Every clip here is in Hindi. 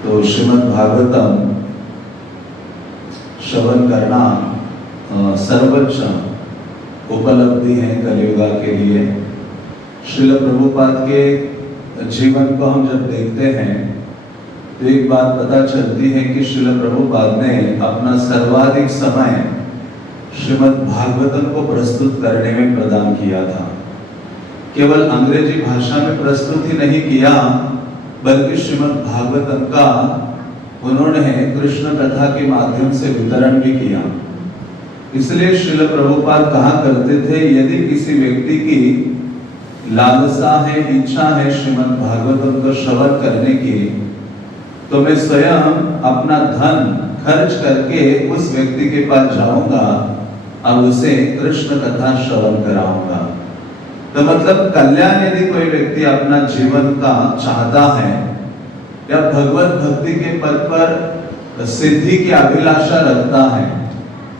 तो श्रीमद् भागवतम श्रवण करना सर्वोच्च उपलब्धि है कलियुगा के लिए। श्रील प्रभुपाद के जीवन को हम जब देखते हैं तो एक बात पता चलती है कि श्रील प्रभुपाद ने अपना सर्वाधिक समय श्रीमद् भागवतम को प्रस्तुत करने में प्रदान किया था। केवल अंग्रेजी भाषा में प्रस्तुत ही नहीं किया, बल्कि श्रीमद् भागवतम का उन्होंने कृष्ण कथा के माध्यम से वितरण भी किया। इसलिए श्रील प्रभुपाद कहा करते थे, यदि किसी व्यक्ति की लालसा है, इच्छा है श्रीमद् भागवतम को श्रवण करने की, तो मैं स्वयं अपना धन खर्च करके उस व्यक्ति के पास जाऊंगा और उसे कृष्ण कथा श्रवण कराऊंगा। तो मतलब कल्याण यदि कोई व्यक्ति अपना जीवन का चाहता है या भगवत भक्ति के पद पर सिद्धि की अभिलाषा रखता है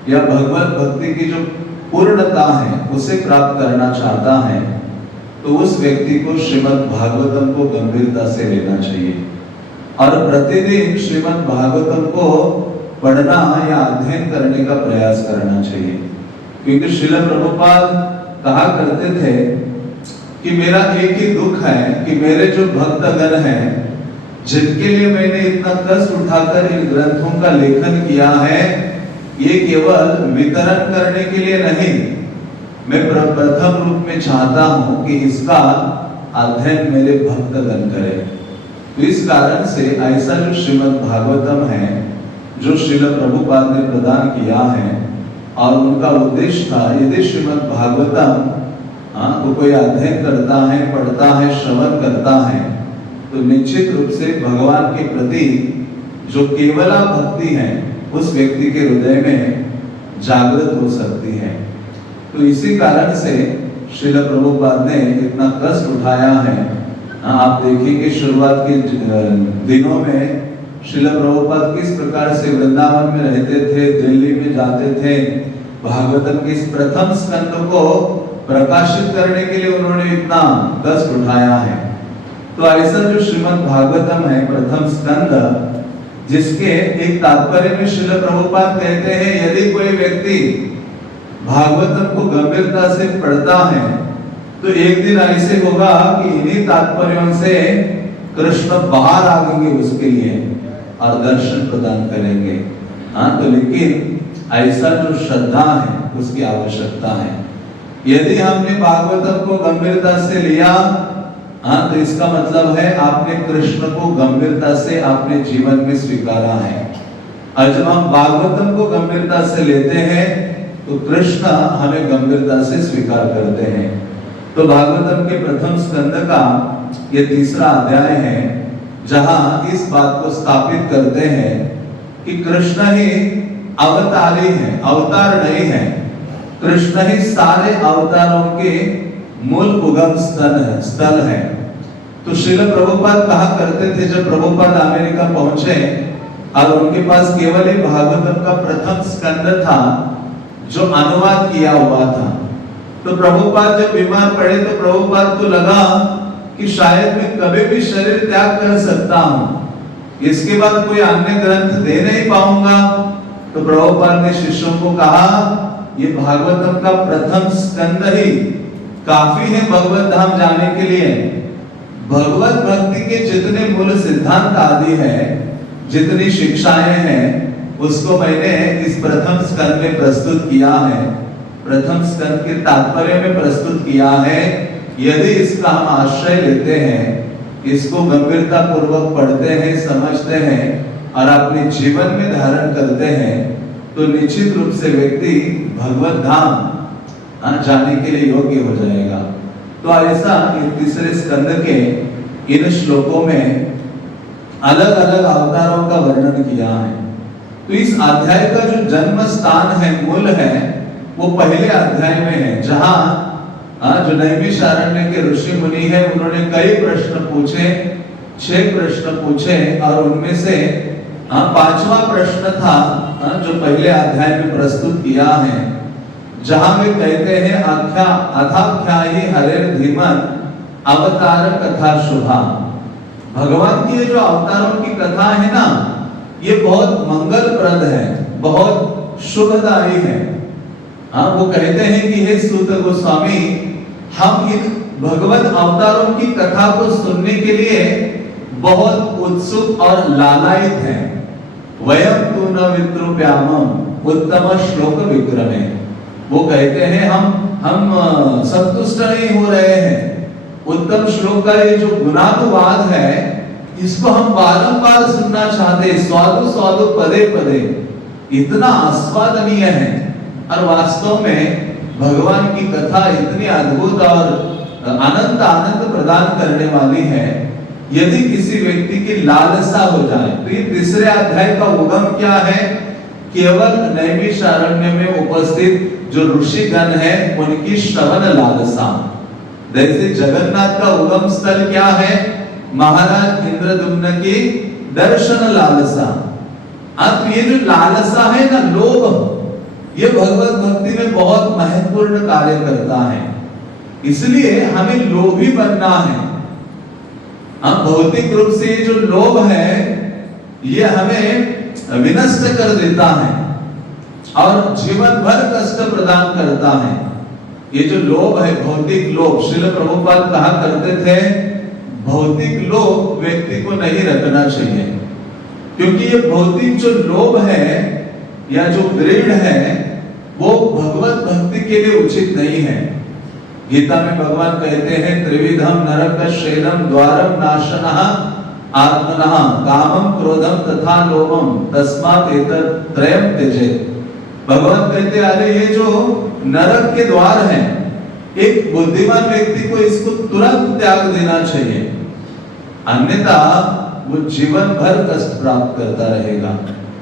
या भगवत भक्ति की जो पूर्णता है उसे प्राप्त करना चाहता है, तो उस व्यक्ति को श्रीमद् भागवतम को गंभीरता से लेना चाहिए और प्रतिदिन श्रीमद् भागवतम को पढ़ना या अध्ययन करने का प्रयास करना चाहिए। क्योंकि श्रील प्रभुपाद कहा करते थे कि मेरा एक ही दुख है कि मेरे जो भक्तगण हैं, जिनके लिए मैंने इतना कष्ट उठाकर इन ग्रंथों का लेखन किया है, ये केवल वितरण करने के लिए नहीं, मैं प्रथम रूप में चाहता हूं कि इसका अध्ययन मेरे भक्तगण करें। तो इस कारण से ऐसा जो श्रीमद् भागवतम है, जो श्रील प्रभुपाद ने प्रदान किया है, और उनका उद्देश्य था यदि श्रीमद् भागवतम को कोई अध्ययन करता है, पढ़ता है, श्रवण करता है, तो निश्चित रूप से भगवान के प्रति जो केवला भक्ति है उस व्यक्ति के हृदय में जागृत हो सकती है। तो इसी कारण से श्रील प्रभुपाद ने इतना कष्ट उठाया है। आप देखेंगे शुरुआत के दिनों में श्रील प्रभुपाद किस प्रकार से वृंदावन में रहते थे, दिल्ली में जाते थे, भागवतम के इस प्रथम स्कंद को प्रकाशित करने के लिए उन्होंने इतना कष्ट उठाया है। तो ऐसा जो श्रीमद् भागवतम है प्रथम स्कंद, जिसके एक तात्पर्य में श्रील प्रभुपाद कहते हैं, यदि कोई व्यक्ति भागवतम को गंभीरता से पढ़ता है तो एक दिन ऐसे होगा कि इन्हीं तात्पर्यों से कृष्ण बाहर आएंगे उसके लिए और दर्शन प्रदान करेंगे। तो लेकिन ऐसा जो श्रद्धा है उसकी आवश्यकता है। यदि हमने भागवतम को गंभीरता से लिया, तो इसका मतलब है आपने कृष्ण को गंभीरता से अपने जीवन में स्वीकारा है। और जब हम भागवतम को गंभीरता से लेते हैं तो कृष्ण हमें गंभीरता से स्वीकार करते हैं। तो भागवतम के प्रथम स्कंद का ये तीसरा अध्याय है, जहां इस बात को स्थापित करते हैं कि कृष्ण ही अवतारी है, अवतार नहीं है। कृष्ण ही सारे अवतारों के मूल उगम स्थल है। तो श्रील प्रभुपाद कहा करते थे, जब प्रभुपाद अमेरिका पहुंचे और उनके पास केवल ही भागवतम का प्रथम स्कंद था जो अनुवाद किया हुआ था, तो प्रभुपाद जब बीमार पड़े तो प्रभुपाद को लगा कि शायद मैं कभी भी शरीर त्याग कर सकता हूं, इसके बाद कोई अन्य ग्रंथ दे नहीं पाऊंगा। तो प्रभुपाद ने शिष्यों को कहा, ये भागवतम का प्रथम स्कंद ही काफी है भगवत धाम जाने के लिए। भगवत भक्ति के जितने मूल सिद्धांत आदि है, जितनी शिक्षाएं हैं, उसको मैंने इस प्रथम स्कंद में प्रस्तुत किया है, प्रथम स्कंद के तात्पर्य में प्रस्तुत किया है। यदि इसका हम आश्रय लेते हैं, इसको गंभीरता पूर्वक पढ़ते हैं, समझते हैं और अपने जीवन में धारण करते हैं, तो निश्चित रूप से व्यक्ति भगवत धाम जाने के लिए योग्य हो जाएगा। तो ऐसा तीसरे स्कंद के इन श्लोकों में अलग अलग अवतारों का वर्णन किया है। तो इस अध्याय का जो जन्म स्थान है, मूल है, वो पहले अध्याय में है, जहां जो नैमिषारण्य के ऋषि मुनि है, उन्होंने कई प्रश्न पूछे, 6 प्रश्न पूछे और उनमें से पांचवा प्रश्न था जो पहले अध्याय में प्रस्तुत किया है, जहां वे कहते हैं अथाख्यायि हरेर धीमन अवतार कथा शुभा। भगवान की ये जो अवतारों की कथा है ना, ये बहुत मंगलप्रद है, बहुत शुभदायी है। हाँ, वो कहते हैं कि हे सूत गोस्वामी, हम इन भगवत अवतारों की कथा को सुनने के लिए बहुत उत्सुक और लालायित हैं। वयम तु न विद्रुप्यामं उत्तम श्लोक विक्रमे। वो कहते हैं हम संतुष्ट नहीं हो रहे हैं। उत्तम श्लोक का ये जो गुणानुवाद है, इसको हम बारंबार सुनना चाहते हैं। स्वादु स्वादु पदे पदे, इतना आस्वादनीय है। और वास्तव में भगवान की कथा इतनी अद्भुत और आनंद प्रदान करने वाली है। यदि किसी व्यक्ति की लालसा हो जाए तो ये तीसरे अध्याय का उगम क्या है? केवल नैमिषारण्य में उपस्थित जो ऋषिगण है उनकी श्रवण लालसा। जैसे जगन्नाथ का उगम स्थल क्या है? महाराज इंद्रद्युम्न की दर्शन लालसा। अब ये जो लालसा है ना, लोभ, ये भगवत भक्ति में बहुत महत्वपूर्ण कार्य करता है। इसलिए हमें लोभी बनना है। हम भौतिक रूप से ये जो लोभ है, ये हमें विनष्ट कर देता है और जीवन भर कष्ट प्रदान करता है। ये जो लोभ है, भौतिक लोभ, श्रील प्रभुपाद कहा करते थे, भौतिक लोभ व्यक्ति को नहीं रखना चाहिए, क्योंकि ये भौतिक जो लोभ है या जो दृढ़ है, वो भगवत भक्ति के लिए उचित नहीं है। गीता में भगवान कहते हैं, त्रिविधम नरकस्येदम द्वारम नाशनः आत्मनः कामं क्रोधम तथा लोभम तस्मात् एतत् त्रयं त्यजेत्। भगवान कहते, अरे ये जो नरक के द्वार हैं, एक बुद्धिमान व्यक्ति को इसको तुरंत त्याग देना चाहिए, अन्यथा वो जीवन भर कष्ट प्राप्त करता रहेगा।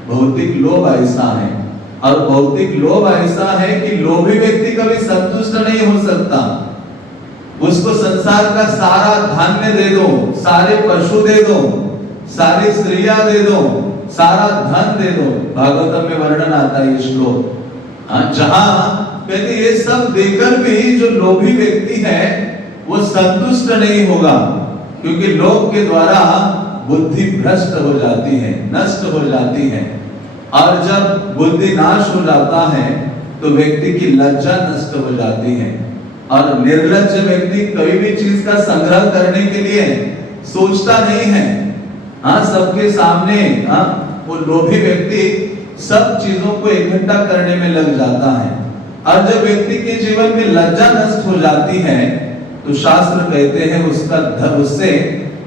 भौतिक लोभ ऐसा है, और भौतिक लोभ ऐसा है कि लोभी व्यक्ति कभी संतुष्ट नहीं हो सकता। उसको संसार का सारा धान्य दे दो, सारे पशु दे दो, सारी स्त्रियां दे दो, सारा धन दे दो। भागवतम में वर्णन आता है ये श्लोक, जहां कहते ये सब देकर भी जो लोभी व्यक्ति है वो संतुष्ट नहीं होगा, क्योंकि लोभ के द्वारा बुद्धि भ्रष्ट हो जाती है, नष्ट हो जाती है। और जब बुद्धि नाश हो जाता है तो व्यक्ति की लज्जा नष्ट हो जाती है, और निर्लज्ज व्यक्ति कोई भी चीज का संग्रह करने के लिए सोचता नहीं है। हाँ, सबके सामने वो लोभी व्यक्ति सब चीजों को इकट्ठा करने में लग जाता है। और जब व्यक्ति के जीवन में लज्जा नष्ट हो जाती है तो शास्त्र कहते हैं उससे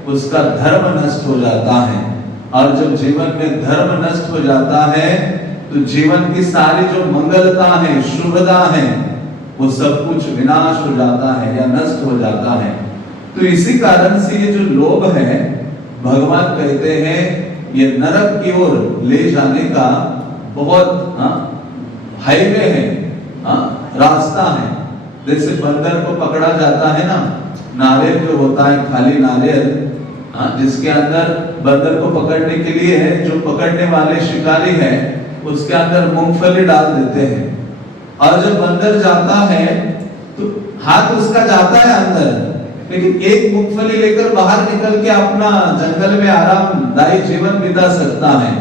उसका धर्म नष्ट हो जाता है। और जब जीवन में धर्म नष्ट हो जाता है तो जीवन की सारी जो मंगलता है, शुभता है, वो सब कुछ विनाश हो जाता है या नष्ट हो जाता है। तो इसी कारण से ये जो लोभ है, भगवान कहते हैं ये नरक की ओर ले जाने का बहुत हाईवे है, रास्ता है। जैसे बंदर को पकड़ा जाता है ना, नारियल जो होता है, खाली नारियल, जिसके अंदर बंदर को पकड़ने के लिए जो पकड़ने वाले शिकारी है उसके अंदर मूंगफली डाल देते हैं। और जब बंदर जाता है तो हाथ उसका जाता है अंदर, लेकिन एक मूंगफली लेकर बाहर निकल के अपना जंगल में आरामदायी जीवन बिता सकता है।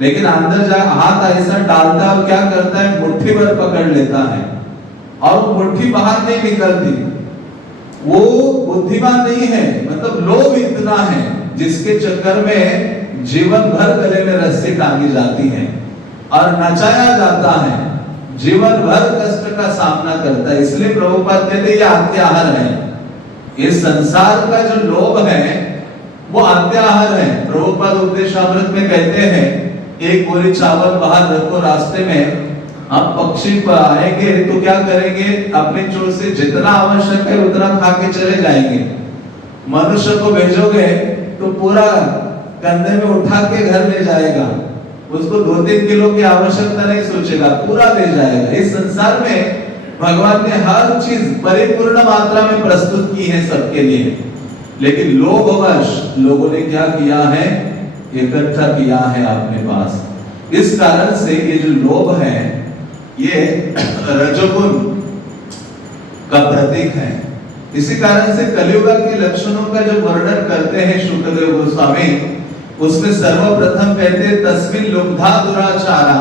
लेकिन अंदर हाथ ऐसा डालता है और क्या करता है, मुट्ठी भर पकड़ लेता है और मुट्ठी बाहर नहीं निकलती। वो बुद्धिमान नहीं है, मतलब लोभ इतना है जिसके चक्कर में जीवन भर गले में रस्सी टांगी जाती है और नचाया जाता है, जीवन भर कष्ट का सामना करता है। इसलिए प्रभुपाद कहते हैं ये आत्याहार है। ये संसार का जो लोभ है वो आत्याहार है। प्रभुपाद उपदेशामृत में कहते हैं, एक बोरी चावल बाहर रखो रास्ते में, हम पक्षी पर आएंगे तो क्या करेंगे, अपने चोर से जितना आवश्यक है उतना खा के चले जाएंगे। मनुष्य को भेजोगे तो पूरा कंधे में उठा के घर ले जाएगा, उसको 2-3 किलो की आवश्यकता नहीं सोचेगा, पूरा ले जाएगा। इस संसार में भगवान ने हर चीज परिपूर्ण मात्रा में प्रस्तुत की है सबके लिए, लेकिन लोभवश लोगों ने क्या किया है, इकट्ठा किया है अपने पास। इस कारण से ये जो लोभ है ये रजोगुण का प्रतीक है। इसी कारण से कलियुग के लक्षणों का जो वर्णन करते हैं शुक्रदेव गोस्वामी, उसमें सर्वप्रथम कहते हैं तस्मिन् लुब्धा दुराचारा।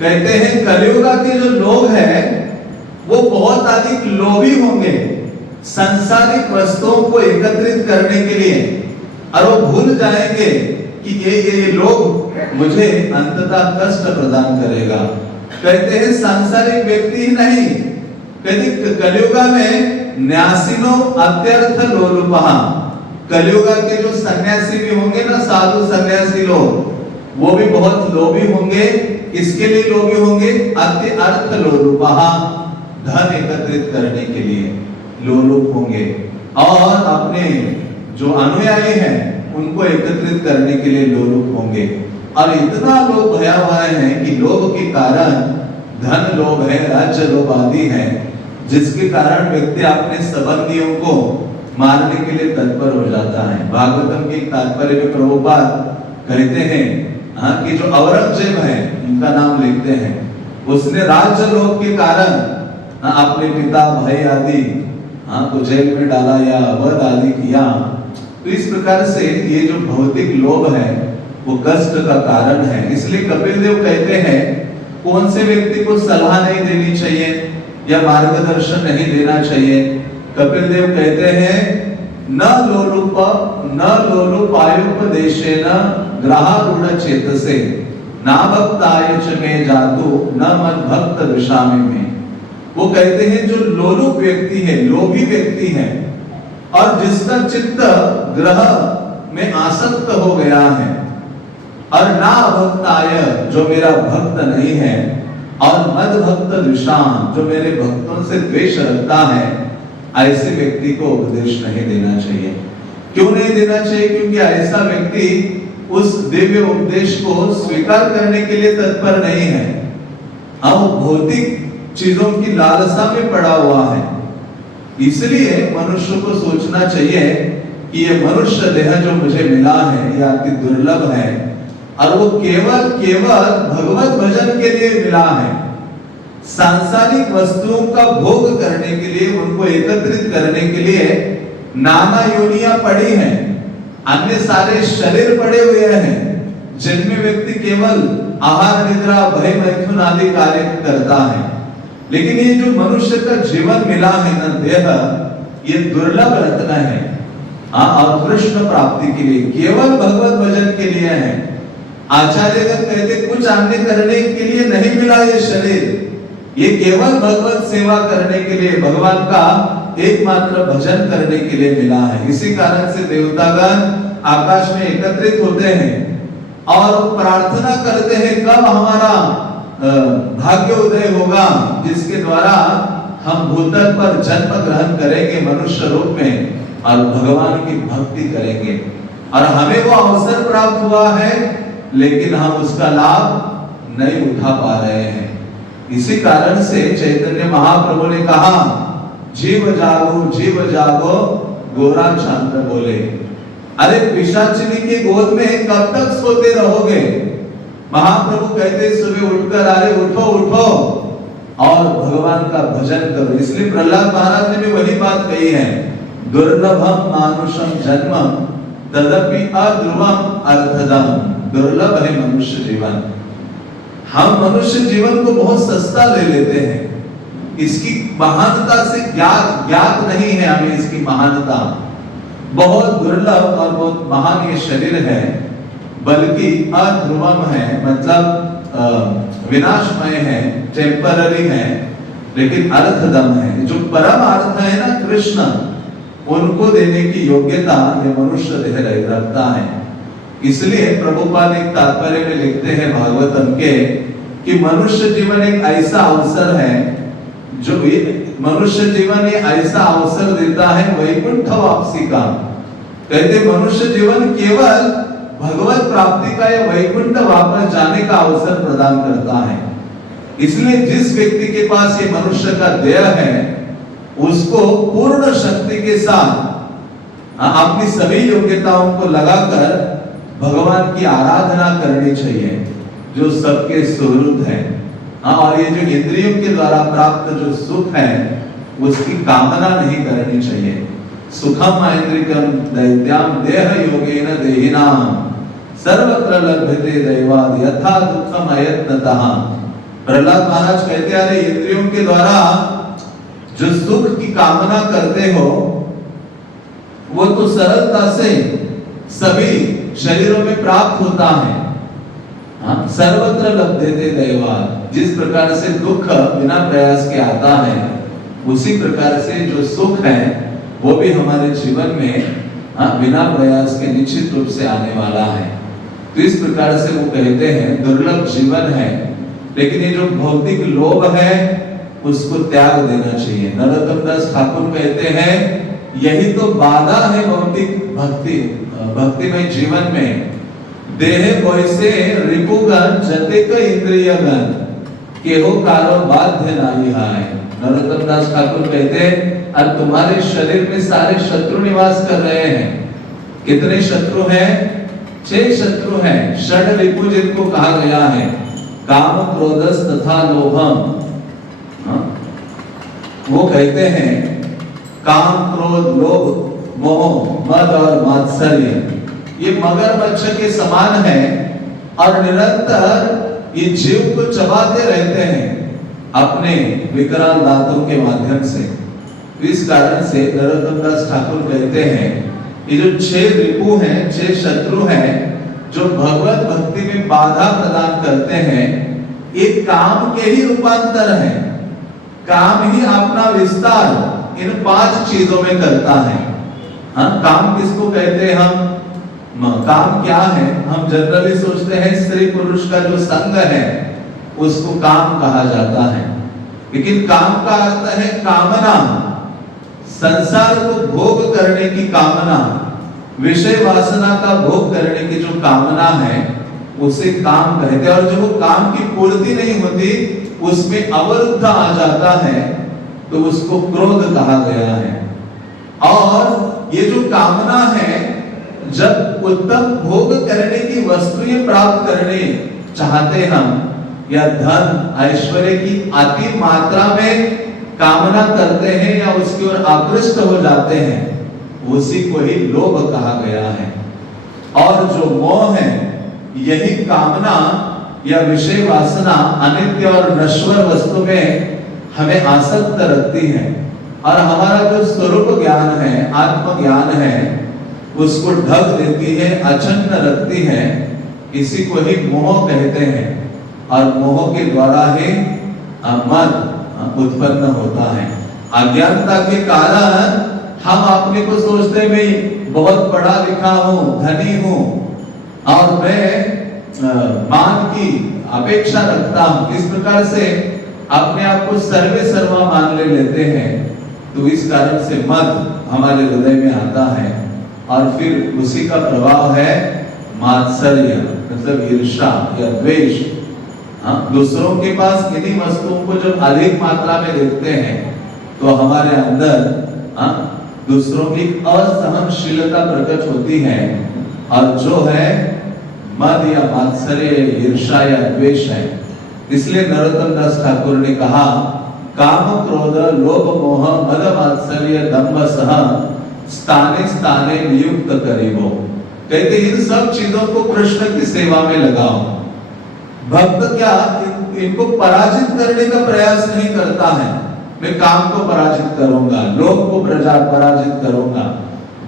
कहते हैं कलियुग के जो लोग हैं वो बहुत अधिक लोभी होंगे सांसारिक वस्तुओं को एकत्रित करने के लिए, और वो भूल जाएंगे कि ये लोग मुझे अंततः कष्ट प्रदान करेगा। कहते हैं सांसारिक व्यक्ति ही नहीं, कहते कलियुग में न्यासिनो अत्यर्थ लोलुपः। कलियुग के जो सन्यासी भी होंगे ना, साधु सन्यासी लोग, वो भी बहुत लोभी होंगे। इसके लिए लोभी होंगे, अति अर्थ लोलुपः, धन एकत्रित करने के लिए लोलुप होंगे, और अपने जो अनुयायी हैं उनको एकत्रित करने के लिए लोलुप होंगे। और इतना लोभ भयावह है कि लोभ के कारण धन लोभ है, राज्य लोभ आदि है, जिसके कारण व्यक्ति अपने संबंधियों को मारने के लिए तत्पर हो जाता है। भागवतम के तात्पर्य में प्रभुपाद कहते हैं कि जो औरंगजेब है, उनका नाम लिखते हैं, उसने राज्य लोभ के कारण अपने पिता भाई आदि को जेल में डाला या वध आदि किया। तो इस प्रकार से ये जो भौतिक लोभ है वो कष्ट का कारण है। इसलिए कपिल देव कहते हैं कौन से व्यक्ति को सलाह नहीं देनी चाहिए या मार्गदर्शन नहीं देना चाहिए। कपिल देव कहते हैं न लोलुपायुपदेशेन ग्रहारूढ़ चेतसे ना भक्ताय च मे जातु न मद्भक्त विषामि में। वो कहते हैं जो लोलुप व्यक्ति है, लोभी व्यक्ति है, और जिसका चित्त ग्रह में आसक्त हो गया है, और ना भक्ताय जो मेरा भक्त नहीं है, और मद भक्त द्वेषाम जो मेरे भक्तों से द्वेष रखता है, ऐसे व्यक्ति को उपदेश नहीं देना चाहिए। क्यों नहीं देना चाहिए? क्योंकि ऐसा व्यक्ति उस दिव्य उपदेश को स्वीकार करने के लिए तत्पर नहीं है। हम भौतिक चीजों की लालसा में पड़ा हुआ है। इसलिए मनुष्य को सोचना चाहिए कि ये मनुष्य देह जो मुझे मिला है यह अति दुर्लभ है, और वो केवल भगवत भजन के लिए मिला है। सांसारिक वस्तुओं का भोग करने के लिए, उनको एकत्रित करने के लिए नाना योनियां पड़ी हैं, अन्य सारे शरीर पड़े हुए हैं, जिनमें व्यक्ति केवल आहार निद्रा भय मैथुन आदि कार्य करता है। लेकिन ये जो मनुष्य का जीवन मिला है न देह, ये दुर्लभ रत्न है, और कृष्ण प्राप्ति के लिए, केवल भगवत भजन के लिए है। आचार्यगण कहते कुछ अन्य करने के लिए नहीं मिला ये शरीर, ये केवल भगवत सेवा करने के लिए, भगवान का एकमात्र भजन करने के लिए मिला है। इसी कारण से देवतागण आकाश में एकत्रित होते हैं और प्रार्थना करते हैं कब हमारा भाग्य उदय होगा, जिसके द्वारा हम भूतल पर जन्म ग्रहण करेंगे मनुष्य रूप में, और भगवान की भक्ति करेंगे। और हमें वो अवसर प्राप्त हुआ है, लेकिन हम उसका लाभ नहीं उठा पा रहे हैं। इसी कारण से चैतन्य महाप्रभु ने कहा जीव जागो गोरा शांत बोले। अरे पिशाचिनी के गोद में कब तक सोते रहोगे? महाप्रभु कहते सुबह उठकर अरे उठो उठो और भगवान का भजन करो। इसलिए प्रहलाद महाराज ने भी वही बात कही है, दुर्लभम मानुषम जन्मम तदपि अध्रुवम अर्थदम। दुर्लभ है मनुष्य जीवन। हम मनुष्य जीवन को बहुत सस्ता ले लेते हैं, इसकी महानता से ज्ञात नहीं है हमें। इसकी महानता बहुत दुर्लभ और बहुत महान ये शरीर है, बल्कि अध्रुवम है, मतलब विनाशमय है, टेम्पररी है, लेकिन अर्थदम है। जो परम अर्थ है ना कृष्ण, उनको देने की योग्यता ये मनुष्य देह रखता है। इसलिए प्रभुपाद एक तात्पर्य में लिखते हैं भागवतम के कि मनुष्य जीवन एक ऐसा अवसर है, जो मनुष्य जीवन ये ऐसा अवसर देता है वैकुंठ वापसी का। कहते मनुष्य जीवन केवल भगवत प्राप्ति का या वैकुंठ वापस जाने का अवसर प्रदान करता है। इसलिए जिस व्यक्ति के पास ये मनुष्य का देह है, उसको पूर्ण शक्ति के साथ अपनी सभी योग्यताओं को लगाकर भगवान की आराधना करनी चाहिए, जो सबके सुहृद है। और ये जो इंद्रियों के द्वारा प्राप्त जो सुख है, उसकी कामना नहीं करनी चाहिए। सुखम ऐन्द्रिकम दैत्याम देह योगेन देहिनाम सर्वत्र लभ्यते दैवाद यथा दुःखम अयत्नतः। प्रहलाद महाराज कहते हैं, अरे इंद्रियों के द्वारा जो सुख की कामना करते हो वो तो सरलता से सभी शरीरों में प्राप्त होता है। सर्वत्र लभ्यते दैवाद, जिस प्रकार से दुख बिना प्रयास के आता है उसी प्रकार से जो सुख है वो भी हमारे जीवन में बिना प्रयास के निश्चित रूप से आने वाला है। तो इस प्रकार से वो कहते हैं दुर्लभ जीवन है, लेकिन ये जो भौतिक लोभ है उसको त्याग देना चाहिए। नरोत्तम दास ठाकुर कहते हैं यही तो बाधा है भौतिक भक्तिमय जीवन में। देह वैसे रिपुगन जतेक इंद्रियगन केहो कारो बाध्य नाही है। नरोत्तम दास ठाकुर कहते हैं और तुम्हारे शरीर में सारे शत्रु निवास कर रहे हैं। कितने शत्रु हैं? 6 शत्रु हैं। षड रिपु जिनको कहा गया है, काम क्रोधस तथा लोभम। वो कहते हैं काम क्रोध लोभ मोह मद और मात्सर्य ये मगरमच्छ के समान है और निरंतर ये जीव को चबाते रहते हैं अपने विकराल दांतों के माध्यम से। इस कारण से नरोत्तम दास ठाकुर कहते हैं ये जो 6 रिपु हैं, 6 शत्रु हैं जो भगवत भक्ति में बाधा प्रदान करते हैं, ये काम के ही रूपांतर हैं। काम ही अपना विस्तार इन 5 चीजों में करता है। काम किसको कहते हैं हम? काम क्या है? हम जनरली सोचते हैं स्त्री पुरुष का जो संग है उसको काम कहा जाता है, लेकिन काम का अर्थ है कामना, संसार को भोग करने की कामना, विषय वासना का भोग करने की जो कामना है उसे काम कहते हैं। और जब वो काम की पूर्ति नहीं होती उसमें अवरुद्ध आ जाता है तो उसको क्रोध कहा गया है। और ये जो कामना है, जब उत्तम भोग करने की वस्तुएं प्राप्त करने चाहते हम या धन ऐश्वर्य की अति मात्रा में कामना करते हैं या उसकी ओर आकृष्ट हो जाते हैं, उसी को ही लोभ कहा गया है। और जो मोह है यही कामना या विषय वासना अनित्य और नश्वर वस्तु में हमें आसक्त रखती है और हमारा जो स्वरूप ज्ञान है, आत्म ज्ञान है, उसको ढक देती है, अचन्न रखती है। इसी को ही मोह कहते हैं और मोह के द्वारा ही मद उत्पन्न होता है। अज्ञानता के कारण हम अपने को सोचते भाई बहुत पढ़ा लिखा हूँ, धनी हूँ और मैं मान की अपेक्षा रखता हूँ, इस प्रकार से अपने आप को सर्वे सर्वा मान लेते हैं। तो इस कारण से मद हमारे हृदय में आता है और फिर उसी का प्रभाव है मात्सर्य, मतलब ईर्ष्या या द्वेष। दूसरों के पास इन्हीं वस्तुओं को जब अधिक मात्रा में देखते हैं तो हमारे अंदर दूसरों की असहनशीलता प्रकट होती है और जो है मद या मात्सर्य, ईर्ष्या या द्वेष है। इसलिए नरोत्तम दास ठाकुर ने कहा काम क्रोध लोभ मोह मद मात्सर्य दंभ सह स्थाने स्थाने नियुक्त करीबो। कहते इन सब चीजों को कृष्ण की सेवा में लगाओ। भक्त क्या इनको पराजित करने का प्रयास नहीं करता है, मैं काम को पराजित करूंगा, लोभ को पराजित करूंगा।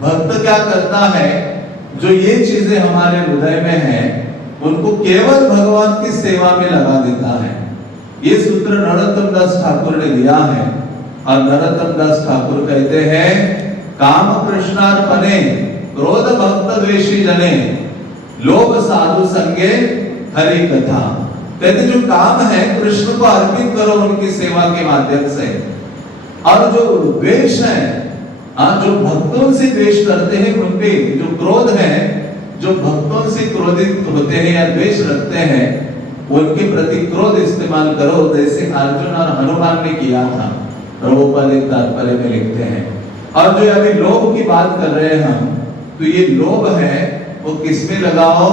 भक्त क्या करता है, जो ये चीजें हमारे हृदय में हैं उनको केवल भगवान की सेवा में लगा देता है। ये सूत्र नरोत्तम दास ठाकुर ने दिया है और नरोत्तम दास ठाकुर कहते हैं काम कृष्णार्पणे क्रोध भक्त द्वेषी जने लोभ साधु संगे हरि कथा। कहते जो काम है कृष्ण को अर्पित करो उनकी सेवा के माध्यम से। और जो द्वेष है, जो भक्तों से द्वेष करते हैं उनपे जो क्रोध है, जो भक्तों से क्रोधित होते हैं या द्वेष रखते हैं उनके प्रति क्रोध इस्तेमाल करो, जैसे अर्जुन और हनुमान ने किया था। प्रभुपाद एक तात्पर्य में लिखते हैं। और जो अभी लोभ की बात कर रहे हैं हम, तो ये लोभ है वो किसमें लगाओ?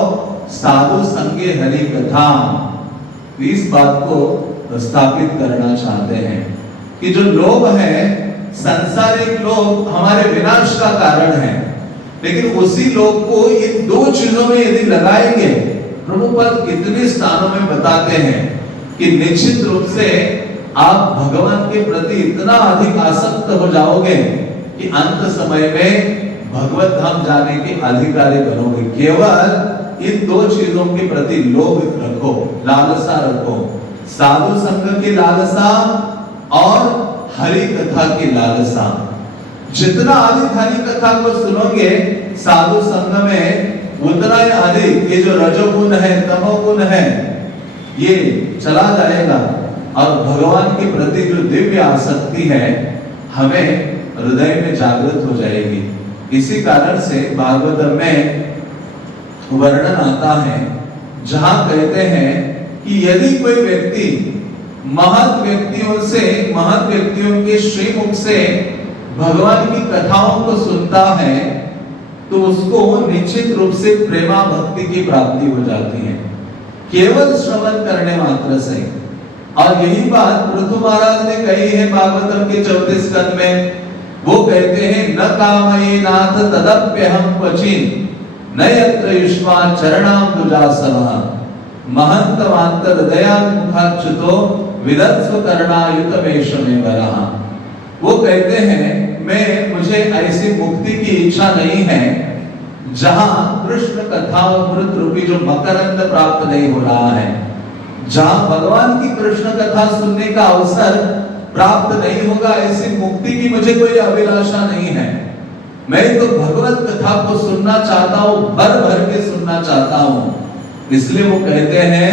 साधु संगे हरि कथा। इस बात को स्थापित करना चाहते हैं कि जो लोभ है संसारिक लोग हमारे विनाश का कारण है, लेकिन उसी लोग को इन दो चीजों में यदि लगाएंगे, प्रभुपाद कितने स्थानों में बताते हैं कि निश्चित रूप से आप भगवान के प्रति इतना अधिक आसक्त हो जाओगे कि अंत समय में भगवत धाम जाने के अधिकारी बनोगे। केवल इन दो चीजों के प्रति लोभ रखो, लालसा रखो, साधु संग की लालसा और हरि कथा की लालसा। जितना अधिक हरि कथा को सुनोगे साधु संग में, उतना ही अधिक ये जो रजोगुण है, तमोगुण है, ये चला जाएगा और भगवान के प्रति जो दिव्य आसक्ति है हमें हृदय में जागृत हो जाएगी। इसी कारण से भागवत में वर्णन आता है जहां कहते हैं कि यदि कोई व्यक्ति महत व्यक्तियों के श्रीमुख से भगवान की कथाओं को सुनता है तो उसको निश्चित रूप से प्रेमा भक्ति की प्राप्ति हो जाती है, केवल श्रवण करने मात्र से। और यही बात पृथु महाराज ने कही है भागवतम के 34 स्कंद में। वो कहते हैं न कामये नाथ तदप्यहं क्वचिन् न यत्र युष्मा चरणाम दुजासनः महंतमांतर दयामुखाच्युतो विदत्स्व करणायुतमेषमे वरः। वो कहते हैं मुझे ऐसी मुक्ति की इच्छा नहीं है जहां कृष्ण कथा अमृत रूपी जो मकरंद प्राप्त नहीं हो रहा है, जहां भगवान की कृष्ण कथा सुनने का अवसर प्राप्त नहीं होगा, ऐसी मुक्ति की मुझे कोई अभिलाषा नहीं है। मैं तो भगवत कथा को सुनना चाहता हूं, भर भर के सुनना चाहता हूं। इसलिए वो कहते हैं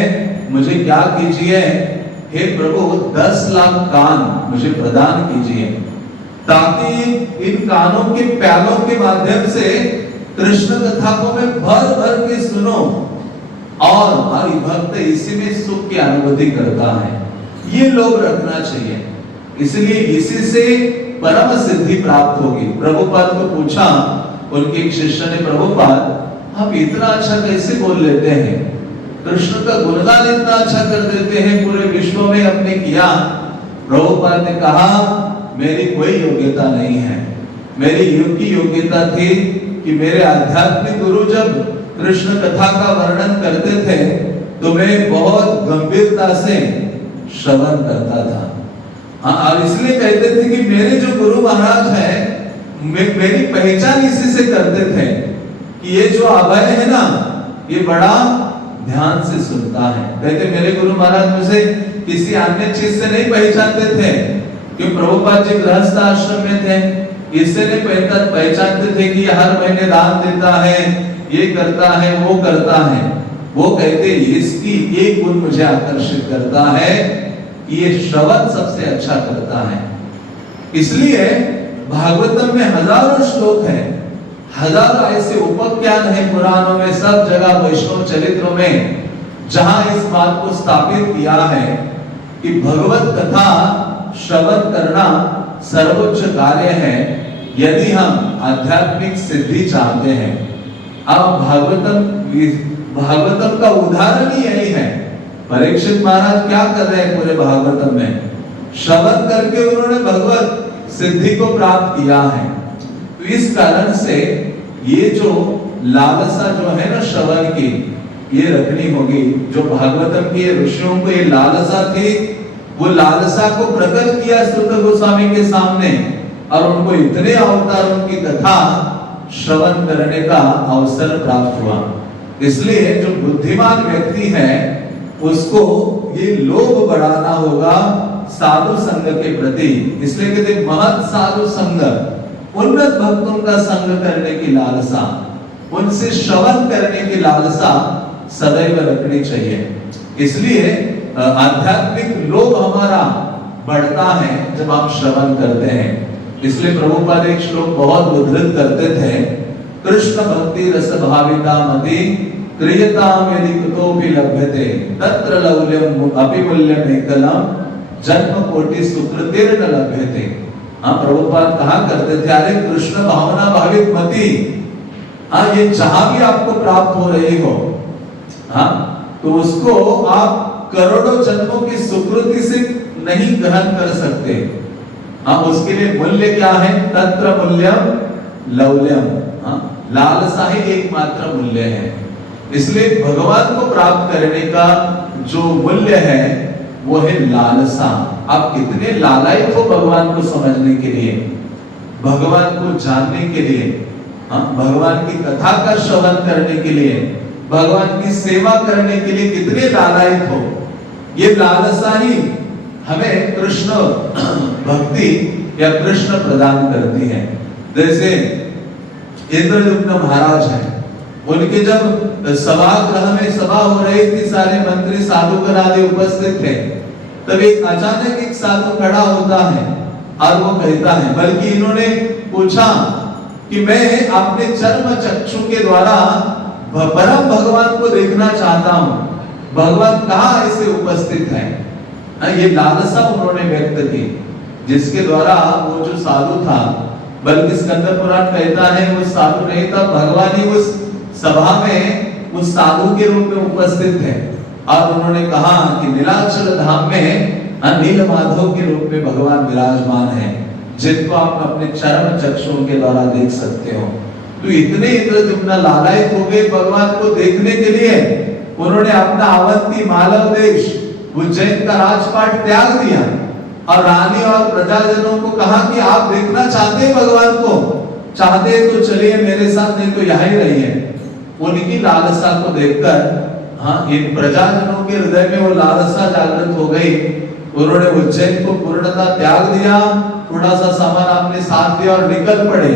मुझे क्या कीजिए हे प्रभु, 10 लाख कान मुझे प्रदान कीजिए ताकि इन कानों के प्यालों के माध्यम से कृष्ण कथा को मैं भर भर के सुनो और हरि भक्त इसी में सुख की अनुभूति करता है। ये लोग रखना चाहिए, इसलिए इसी से परम सिद्धि प्राप्त होगी। प्रभुपाद को पूछा उनके एक शिष्य ने, प्रभुपाद आप इतना अच्छा कैसे बोल लेते हैं, कृष्ण का गुणगान इतना अच्छा कर देते हैं, पूरे विश्व में आपने किया। प्रभुपाद ने कहा मेरी कोई योग्यता नहीं है, मेरी की योग्यता थी कि मेरे आध्यात्मिक गुरु जब कृष्ण कथा का वर्णन करते थे तो मैं बहुत गंभीरता से श्रवण करता था। हाँ, और इसलिए कहते थे कि मेरे जो गुरु महाराज हैं मेरी पहचान इसी से करते थे कि ये जो अभय है ना, ये बड़ा ध्यान से सुनता है। कहते मेरे गुरु महाराज मुझे किसी अन्य चीज से नहीं पहचानते थे, क्योंकि प्रभुपाद जी गृहस्थ आश्रम में थे, इससे नहीं पहचानते थे कि हर महीने दान देता है, ये करता है, वो करता है। वो कहते इसकी एक गुण मुझे आकर्षित करता है कि ये श्रवण सबसे अच्छा करता है। इसलिए भागवतम में हजारों श्लोक हैं, हजारों ऐसे उपख्यान है पुराणों में, सब जगह वैष्णव चरित्रों में, जहां इस बात को स्थापित किया है कि भगवत कथा श्रवण करना सर्वोच्च कार्य है यदि हम आध्यात्मिक सिद्धि चाहते हैं। अब भागवतम का उदाहरण ही यही है। परीक्षित महाराज क्या कर रहे हैं पूरे भागवतम में, श्रवण करके उन्होंने भगवत सिद्धि को प्राप्त किया है। तो इस कारण से ये जो लालसा जो है ना श्रवण की, ये रखनी होगी। जो भागवतम की ऋषियों को ये लालसा थी, वो लालसा को प्रकट किया सुत गोस्वामी के सामने और उनको इतने अवतारों की कथा श्रवण करने का अवसर प्राप्त हुआ। इसलिए जो बुद्धिमान व्यक्ति है उसको ये लोभ बढ़ाना होगा साधु संग के प्रति। इसलिए कहते महत साधु संग, उन्नत भक्तों का संग करने की लालसा, उनसे श्रवण करने की लालसा सदैव रखनी चाहिए। इसलिए आध्यात्मिक लोभ हमारा बढ़ता है जब हम श्रवण करते हैं। इसलिए प्रभुपाद एक श्लोक बहुत उद्धृत करते थे, कृष्ण भक्ति रस भाविता मति क्रियताम यदि कुतोपि लभ्यते तत्र लौल्यम अभिमूल्यम एकलम जन्म कोटि सुकृतिर्न लभ्यते। हाँ, प्रभुपाद कहा करते थे, अरे कृष्ण भावना भावित मति, हाँ ये जहां भी आपको प्राप्त हो रही हो, हाँ तो उसको आप करोड़ों जन्मों की सुकृति से नहीं ग्रहण कर सकते। हाँ, उसके लिए मूल्य क्या है? तत्र मूल्यम लौल्यम। हाँ, लालसा ही एकमात्र मूल्य है। इसलिए भगवान को प्राप्त करने का जो मूल्य है वो है लालसा। आप कितने लालायित हो भगवान को समझने के लिए, भगवान को जानने के लिए, हाँ, भगवान की कथा का श्रवण करने के लिए, भगवान की सेवा करने के लिए कितने लालायित हो। ये लालसा ही हमें कृष्ण भक्ति या कृष्ण प्रदान करती है। जैसे इंद्रद्युम्न महाराज हैं, उनके जब सभागृह में सभा हो रही थी, सारे मंत्री साधुगण आदि उपस्थित थे, तब एक अचानक एक साधु खड़ा होता है और वो कहता है, बल्कि इन्होंने पूछा कि मैं अपने चर्म चक्षु के द्वारा परम भगवान को देखना चाहता हूँ, भगवान कहाँ ऐसे उपस्थित है। ये लालसा उन्होंने व्यक्त की, जिसके द्वारा वो जो साधु था, बल्कि स्कंद पुराण कहता है वो साधु नहीं था, भगवान ही उस सभा में उस साधु के रूप में उपस्थित थे और उन्होंने कहा कि नीलाचल धाम में नील माधव के रूप में भगवान विराजमान है, जिनको आप अपने चर्म चक्षुओं के द्वारा देख सकते हो। तो इतने इंद्रद्युम्न लालायित हो गए भगवान को देखने के लिए, उन्होंने अपना अवंती मालव देश उज्जैन का राजपाट त्याग दिया और रानी और प्रजाजनों को कहा कि आप देखना चाहते हैं भगवान को, चाहते हैं तो चलिए मेरे साथ, नहीं तो यहाँ ही रहिए। उनकी लालसा को देखकर, हाँ, इन प्रजाजनों के हृदय में वो लालसा जागृत हो गई। उन्होंने उज्जैन को पूर्णतः त्याग दिया, थोड़ा सा सामान अपने साथ लिया और निकल पड़े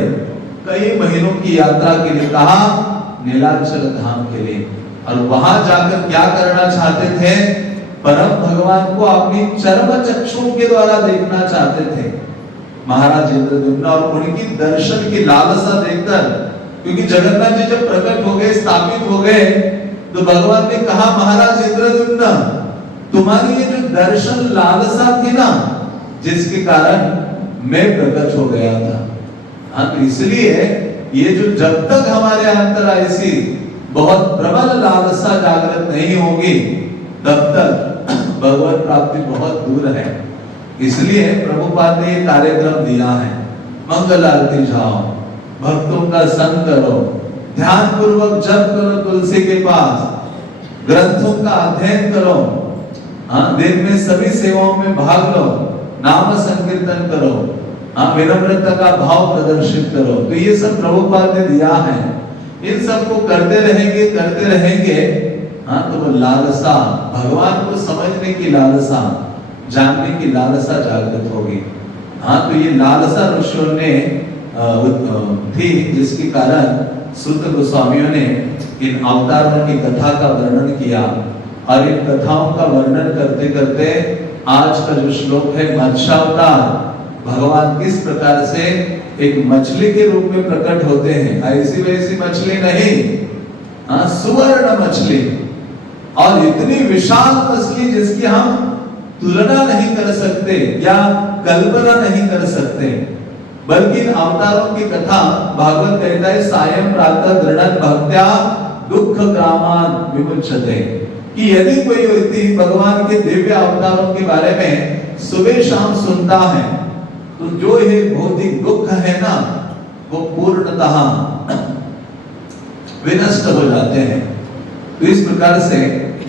कई महीनों की यात्रा के लिए, कहा नीलाचल धाम के लिए। और वहां जाकर क्या करना चाहते थे? परम भगवान को अपनी चर्म चक्षुओं के द्वारा देखना चाहते थे महाराज इंद्रद्युम्न। और उनकी दर्शन की लालसा देखकर, क्योंकि जगन्नाथ जी जब प्रकट हो गए, स्थापित हो गए, तो भगवान ने कहा, महाराज इंद्रद्युम्न, तुम्हारी ये जो दर्शन लालसा थी ना, जिसके कारण मैं प्रकट हो गया था। हाँ, तो इसलिए ये जो जब तक हमारे अंदर ऐसी बहुत प्रबल लालसा जागृत नहीं होगी, तब तक भगवत प्राप्ति बहुत दूर है। इसलिए प्रभुपाद ने ये कार्यक्रम दिया है, मंगल आरती जाओ, भक्तों का संग करो, ध्यान पूर्वक जप करो तुलसी के पास, ग्रंथों का अध्ययन करो, हाँ, दिन में सभी सेवाओं में भाग लो, नाम संकीर्तन करो, हाँ, विनम्रता का भाव प्रदर्शित करो। तो ये सब प्रभुपाद ने दिया है, इन सबको करते रहेंगे, हाँ, तो वो लालसा, भगवान को समझने की लालसा, जानने की लालसा जागृत होगी। हाँ, तो ये लालसा ऋषियों ने थी, जिसके कारण सूत गोस्वामियों ने इन अवतारों की कथा का वर्णन किया। और इन कथाओं का वर्णन करते करते आज का जो श्लोक है, मत्स्यावतार, भगवान किस प्रकार से एक मछली के रूप में प्रकट होते हैं, ऐसी वैसी मछली नहीं, हाँ, सुवर्ण मछली, और इतनी विशाल मछली जिसकी हम तुलना नहीं कर सकते या कल्पना नहीं कर सकते। बल्कि इन अवतारों की कथा भागवत कहता है, सायं प्रातः दृढ़ भक्त्या दुख ग्रामान विमुच्यते, कि यदि कोई व्यक्ति भगवान के दिव्य अवतारों के बारे में सुबह शाम सुनता है, तो जो ये भौतिक दुख है ना, वो पूर्णतः विनष्ट हो जाते हैं। तो इस प्रकार से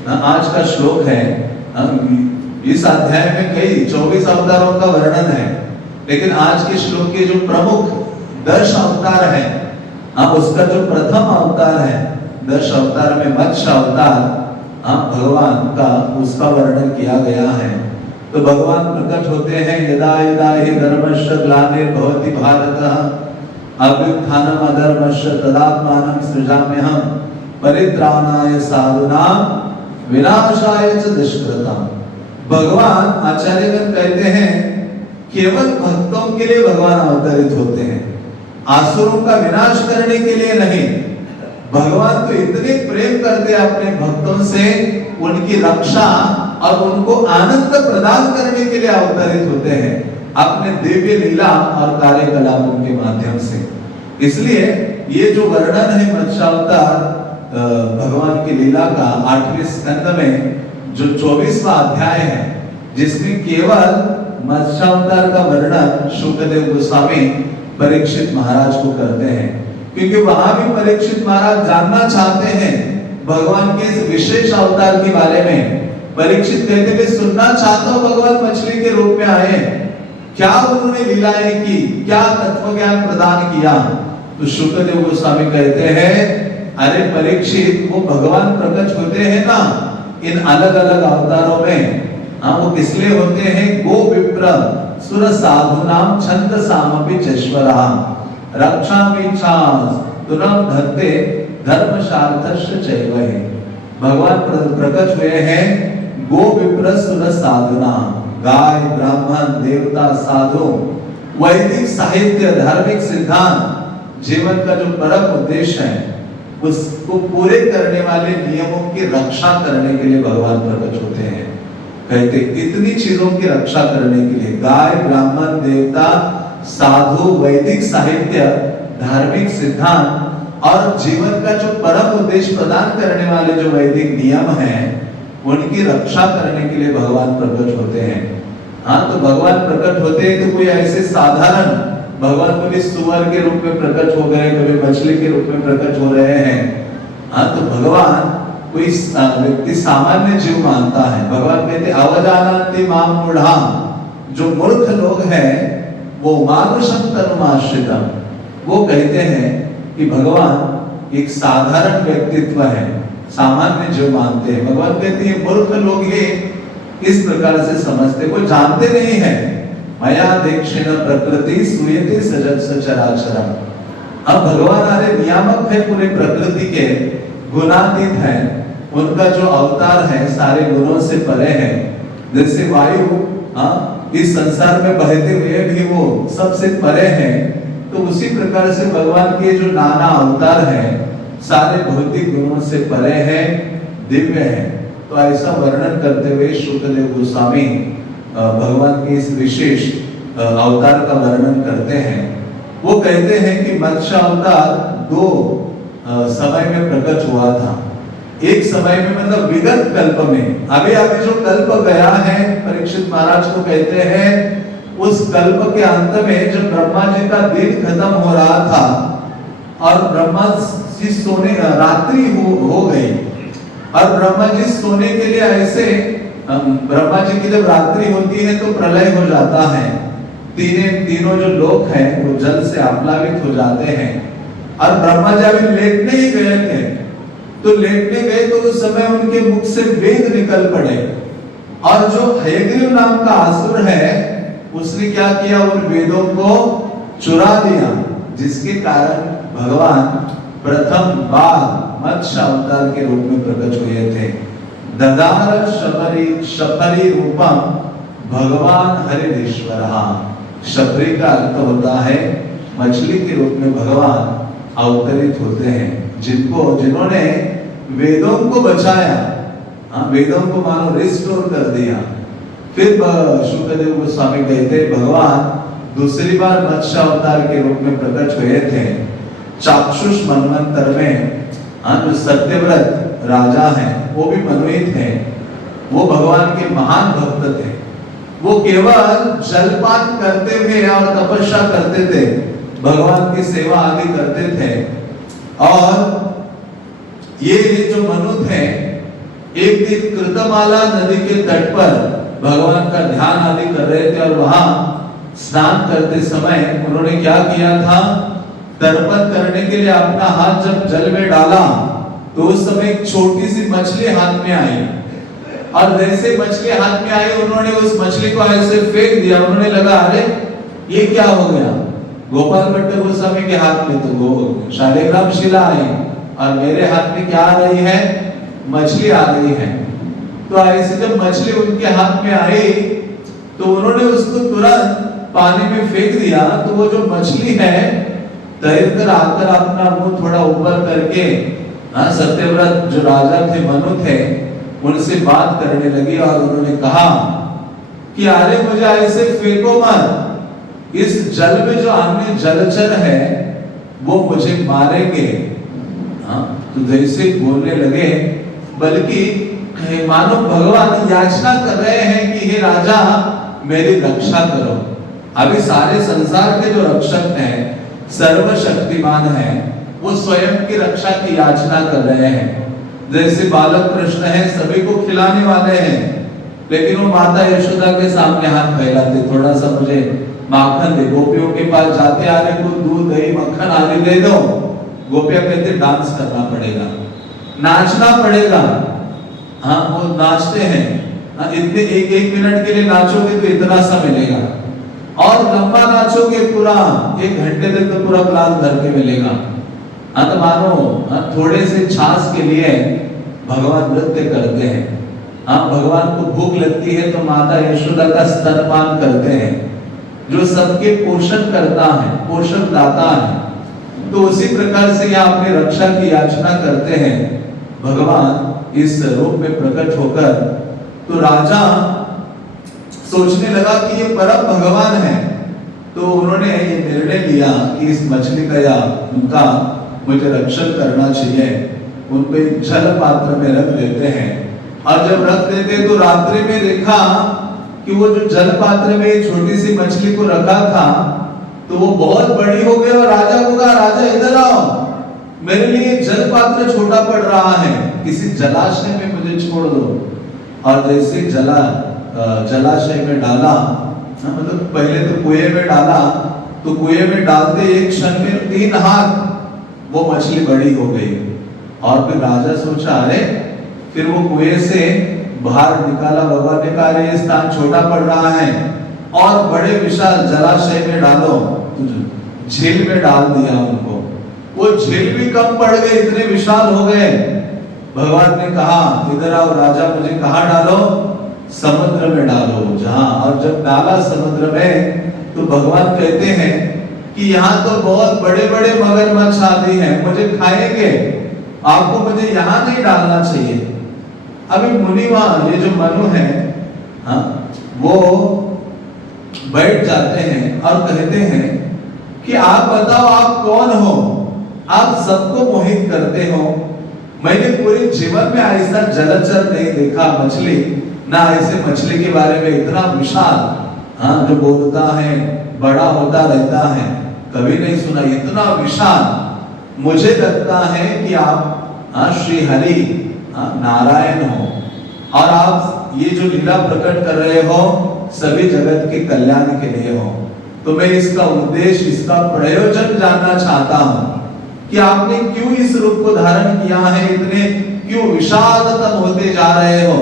आज का श्लोक है, इस अध्याय में कई 24 अवतारों का वर्णन है, लेकिन आज के श्लोक के जो प्रमुख 10 अवतार हैं, उसका जो प्रथम अवतार है, 10 अवतार में मत्स्य अवतार, भगवान का, उसका वर्णन किया गया है। तो भगवान प्रकट होते हैं, यदा यदा हि धर्मस्य ग्लानिर्भवति भारत अभ्युत्थानम् अधर्मस्य तदात्मानं सृजाम्यहम् परित्राणाय साधूनां विनाशाय च दुष्कृताम्। भगवान, आचार्यगण कहते हैं, केवल भक्तों के लिए भगवान अवतरित होते हैं, आसुरों का विनाश करने के लिए नहीं। भगवान तो इतने प्रेम करते हैं अपने भक्तों से, उनकी रक्षा और उनको आनंद प्रदान करने के लिए अवतरित होते हैं अपने दिव्य लीला और कार्यकलापों के माध्यम से। इसलिए ये जो वर्णन है मत्स्यावतार भगवान की लीला का 8वें स्कंद में जो 24वां अध्याय है, जिसमें केवल मत्स्यावतार का वर्णन शुकदेव गोस्वामी परीक्षित महाराज को करते हैं, क्योंकि वहां भी परीक्षित महाराज जानना चाहते हैं भगवान के इस विशेष अवतार के बारे में। परीक्षित कहते हैं सुनना चाहता हूं भगवान मछली के रूप में आए, क्या उन्होंने लीलाएं की, क्या तत्व ज्ञान प्रदान किया। तो शुकदेव गोस्वामी कहते हैं अरे परीक्षित, वो भगवान प्रकट होते हैं ना इन अलग अलग अवतारों में, हाँ वो किस लिए होते हैं, गो विप्र सुर साधुनाम छंद सामपि चश्वरा रक्षामीच्छा तुनम धत्ते धर्मशार्थस्य चैवहे। भगवान प्रकट हुए हैं गो विप्र सुर साधुना, गाय ब्राह्मण देवता साधु, वैदिक साहित्य धार्मिक सिद्धांत, जीवन का जो परम उद्देश्य है उसको पूरे करने वाले नियमों की रक्षा करने के लिए भगवान प्रकट होते हैं। कहते इतनी चीजों की रक्षा करने के लिए गाय ब्राह्मण देवता साधु वैदिक साहित्य धार्मिक सिद्धांत और जीवन का जो परम उद्देश्य प्रदान करने वाले जो वैदिक नियम हैं उनकी रक्षा करने के लिए भगवान प्रकट होते हैं। हाँ तो भगवान प्रकट होते हैं तो कोई ऐसे साधारण, भगवान कभी सुअर के रूप में प्रकट हो गए, कभी मछली के रूप में प्रकट हो रहे हैं। हाँ तो भगवान कोई व्यक्ति सामान्य जीव मानता है। भगवान कहते अवजानन्ति मां मूढ़ा, जो मूर्ख लोग हैं वो मानुषम तनुमाश्रितम, वो कहते हैं कि भगवान एक साधारण व्यक्तित्व है, सामान्य जीव मानते हैं। भगवान कहते हैं मूर्ख लोग ही इस प्रकार से समझते, वो जानते नहीं है मया दीक्षिण प्रकृति सुयते सजत सचराचरम। अब भगवान आरे नियामक है पूरे प्रकृति के, गुणातीत है, उनका जो अवतार है सारे गुणों से परे है। जैसे वायु इस संसार में बहते हुए भी वो सबसे परे है, तो उसी प्रकार से भगवान के जो नाना अवतार है सारे भौतिक गुणों से परे है, दिव्य है। तो ऐसा वर्णन करते हुए शुकदेव गोस्वामी भगवान के इस विशेष अवतार का वर्णन करते हैं। वो कहते हैं कि मत्स्य अवतार दो समय में प्रकट हुआ था। एक समय में मतलब विगत कल्प में, अभी अभी जो कल्प गया है परीक्षित महाराज को कहते हैं उस कल्प के अंत में जब ब्रह्मा जी का दिन खत्म हो रहा था और ब्रह्मा जी सोने रात्रि हो गई और ब्रह्मा जी सोने के लिए ऐसे, ब्रह्मा जी की जब रात्रि होती है तो प्रलय हो जाता है, तीनों जो लोक हैं वो जल से आप्लावित हो जाते हैं। और ब्रह्मा जी अभी लेटने ही गए थे, तो लेटने गए तो उस समय उनके मुख से वेद निकल पड़े और जो हयग्रीव नाम का असुर है उसने क्या किया, उन वेदों को चुरा लिया, जिसके कारण भगवान प्रथम बार मत्स्य अवतार के रूप में प्रकट हुए थे। ददार शबरी रूपम भगवान हरिश्वरहा। शबरी का अर्थ होता है मछली के रूप में भगवान अवतरित होते हैं, जिन्होंने वेदों को बचाया, वेदों को मानो रिस्टोर कर दिया। फिर शुकदेव गोस्वामी कहते भगवान दूसरी बार मत्स्य अवतार के रूप में प्रकट हुए थे चाक्षुष मनवंतर में। जो सत्यव्रत राजा हैं वो भी मनोहित हैं, वो भगवान के महान भक्त थे। वो केवल जलपान करते हुए और तपस्या करते थे, भगवान की सेवा आदि करते थे। और ये जो मनुष्य है एक दिन कृतमाला नदी के तट पर भगवान का ध्यान आदि कर रहे थे और वहां स्नान करते समय उन्होंने क्या किया था, तर्पण करने के लिए अपना हाथ जब जल में डाला तो उस समय एक छोटी सी मछली हाथ में आई और जैसे मछली हाथ में आई उन्होंने उस मछली को ऐसे फेंक दिया। उन्होंने लगा अरे ये क्या हो गया, गोपाल भट्ट गोस्वामी के हाथ में तो शालिग्राम शिला आई और मेरे हाथ में क्या आ रही है, मछली आ रही है। तो ऐसे जब मछली उनके हाथ में आई तो उन्होंने उसको तुरंत पानी में फेंक दिया। तो वो जो मछली है तैरकर आकर अपना मुंह थोड़ा ऊपर करके सत्यव्रत जो राजा थे मनु थे उनसे बात करने लगी और उन्होंने कहा कि अरे मुझे ऐसे फेंको मत, इस जल में जो अन्य जलचर है वो मुझे मारेंगे। तो जैसे बोलने लगे, बल्कि मानो भगवान याचना कर रहे हैं कि हे राजा मेरी रक्षा करो। अभी सारे संसार के जो रक्षक हैं, सर्वशक्तिमान हैं, वो स्वयं की रक्षा की याचना कर रहे हैं। जैसे बालक कृष्ण हैं, सभी को खिलाने वाले हैं, लेकिन वो माता यशोदा के सामने हाथ फैलाते, थोड़ा सा मुझे माखन दे। गोपियों के पास जाते आने को दूध दही मक्खन आदि दे दो। गोपियां कहते डांस करना पड़ेगा, नाचना पड़ेगा। हाँ, वो नाचते हैं। इतने एक मिनट के लिए नाचोगे तो इतना सा मिलेगा, और लंबा नाचोगे पूरा 1 घंटे तक तो पूरा ग्लास भर के मिलेगा। तो मानो थोड़े से छाछ के लिए भगवान नृत्य करते हैं। भगवान को भूख लगती है तो माता यशोदा का स्तनपान करते हैं, जो सबके पोषण करता है, पोषण दाता है। तो उसी प्रकार से यहाँ अपनी रक्षा की याचना करते हैं भगवान इस रूप में प्रकट होकर। तो राजा सोचने लगा कि ये परम भगवान है, तो उन्होंने ये निर्णय लिया कि इस मछली का या उनका मुझे रक्षण करना चाहिए। उनको एक जल पात्र में रख देते हैं, और जब रख देते तो रात्रि में देखा कि वो जो जल पात्र में छोटी सी मछली को रखा था तो वो बहुत बड़ी हो गई, और राजा को कहा, राजा इधर आओ, मेरे लिए जल पात्र छोटा पड़ रहा है, किसी जलाशय में मुझे छोड़ दो। और जैसे जलाशय में डाला, मतलब पहले तो कुएं में डाला, तो कुएं में डालते एक क्षण में 3 हाथ वो मछली बड़ी हो गई। और फिर राजा सोचा, अरे फिर वो कुएं से बाहर निकाला, भगवान ने कहा ये स्थान छोटा पड़ रहा है, और बड़े विशाल जलाशय में डालो। झील में डाल दिया उनको, वो झील भी कम पड़ गए, इतने विशाल हो गए। भगवान ने कहा, इधर आओ राजा, मुझे कहाँ डालो? समुद्र में डालो जहां। और जब डाला समुद्र में, तो भगवान कहते हैं कि यहाँ तो बहुत बड़े बड़े मगरमच्छ आदि हैं, मुझे खाएंगे, आपको मुझे यहाँ नहीं डालना चाहिए। अभी मुनि वहां, ये जो मनु है, वो बैठ जाते हैं और कहते हैं कि आप बताओ आप कौन हो, आप सबको मोहित करते हो। मैंने पूरे जीवन में ऐसा जलचर नहीं देखा, मछली ना, ऐसे मछली के बारे में इतना विशाल, जो बोलता है, बड़ा होता रहता है, कभी नहीं सुना इतना विशाल। मुझे लगता है कि आप श्री हरि नारायण हो, और आप ये जो लीला प्रकट कर रहे हो सभी जगत के कल्याण के लिए हो। तो मैं इसका उद्देश्य, इसका प्रयोजन जानना चाहता हूँ कि आपने क्यों इस रूप को धारण किया है, इतने क्यों विशालतम होते जा रहे हो।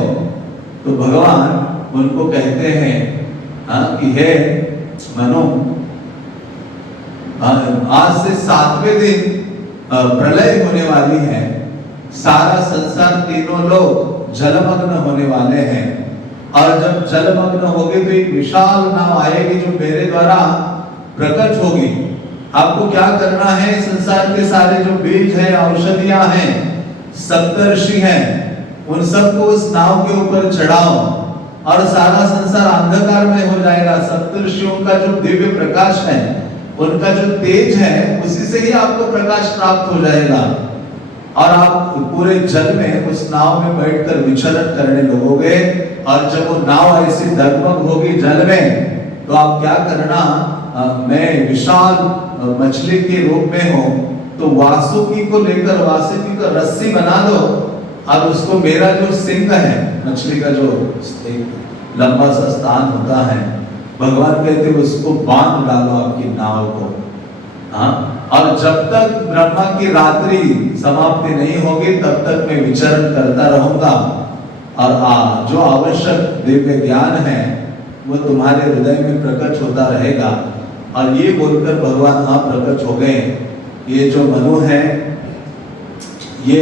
तो भगवान उनको कहते हैं कि हे मनु, आज से 7वें दिन प्रलय होने वाली है, सारा संसार, तीनों लोग जलमग्न होने वाले हैं, और जब जलमग्न होगी तो एक विशाल नाव आएगी जो मेरे द्वारा प्रकट होगी। आपको क्या करना है, संसार के सारे जो बीज है, औषधियां हैं, सप्तर्षि हैं, उन सबको उस नाव के ऊपर चढ़ाओ, और सारा संसार अंधकार में हो जाएगा। सप्तर्षियों का जो दिव्य प्रकाश है, उनका जो तेज है, उसी से ही आपको प्रकाश प्राप्त हो जाएगा, और आप पूरे जल में उस नाव में बैठकर विचरण करने लगोगे। और जब वो नाव ऐसी डगमग होगी जल में, तो आप क्या करना, मैं विशाल मछली के रूप में हूँ, तो वासुकी को लेकर, वासुकी को रस्सी बना दो, और उसको मेरा जो सिंग है, मछली का जो एक लंबा सा स्थान होता है, भगवान कहते उसको बांध डालो आपकी नाव को। और जब तक ब्रह्मा की रात्रि समाप्ति नहीं होगी, तब तक मैं विचरण करता रहूंगा, और जो आवश्यक दिव्य ज्ञान है वो तुम्हारे हृदय में प्रकट होता रहेगा। और ये बोलकर भगवान प्रकट हो गए। ये जो मनु है, ये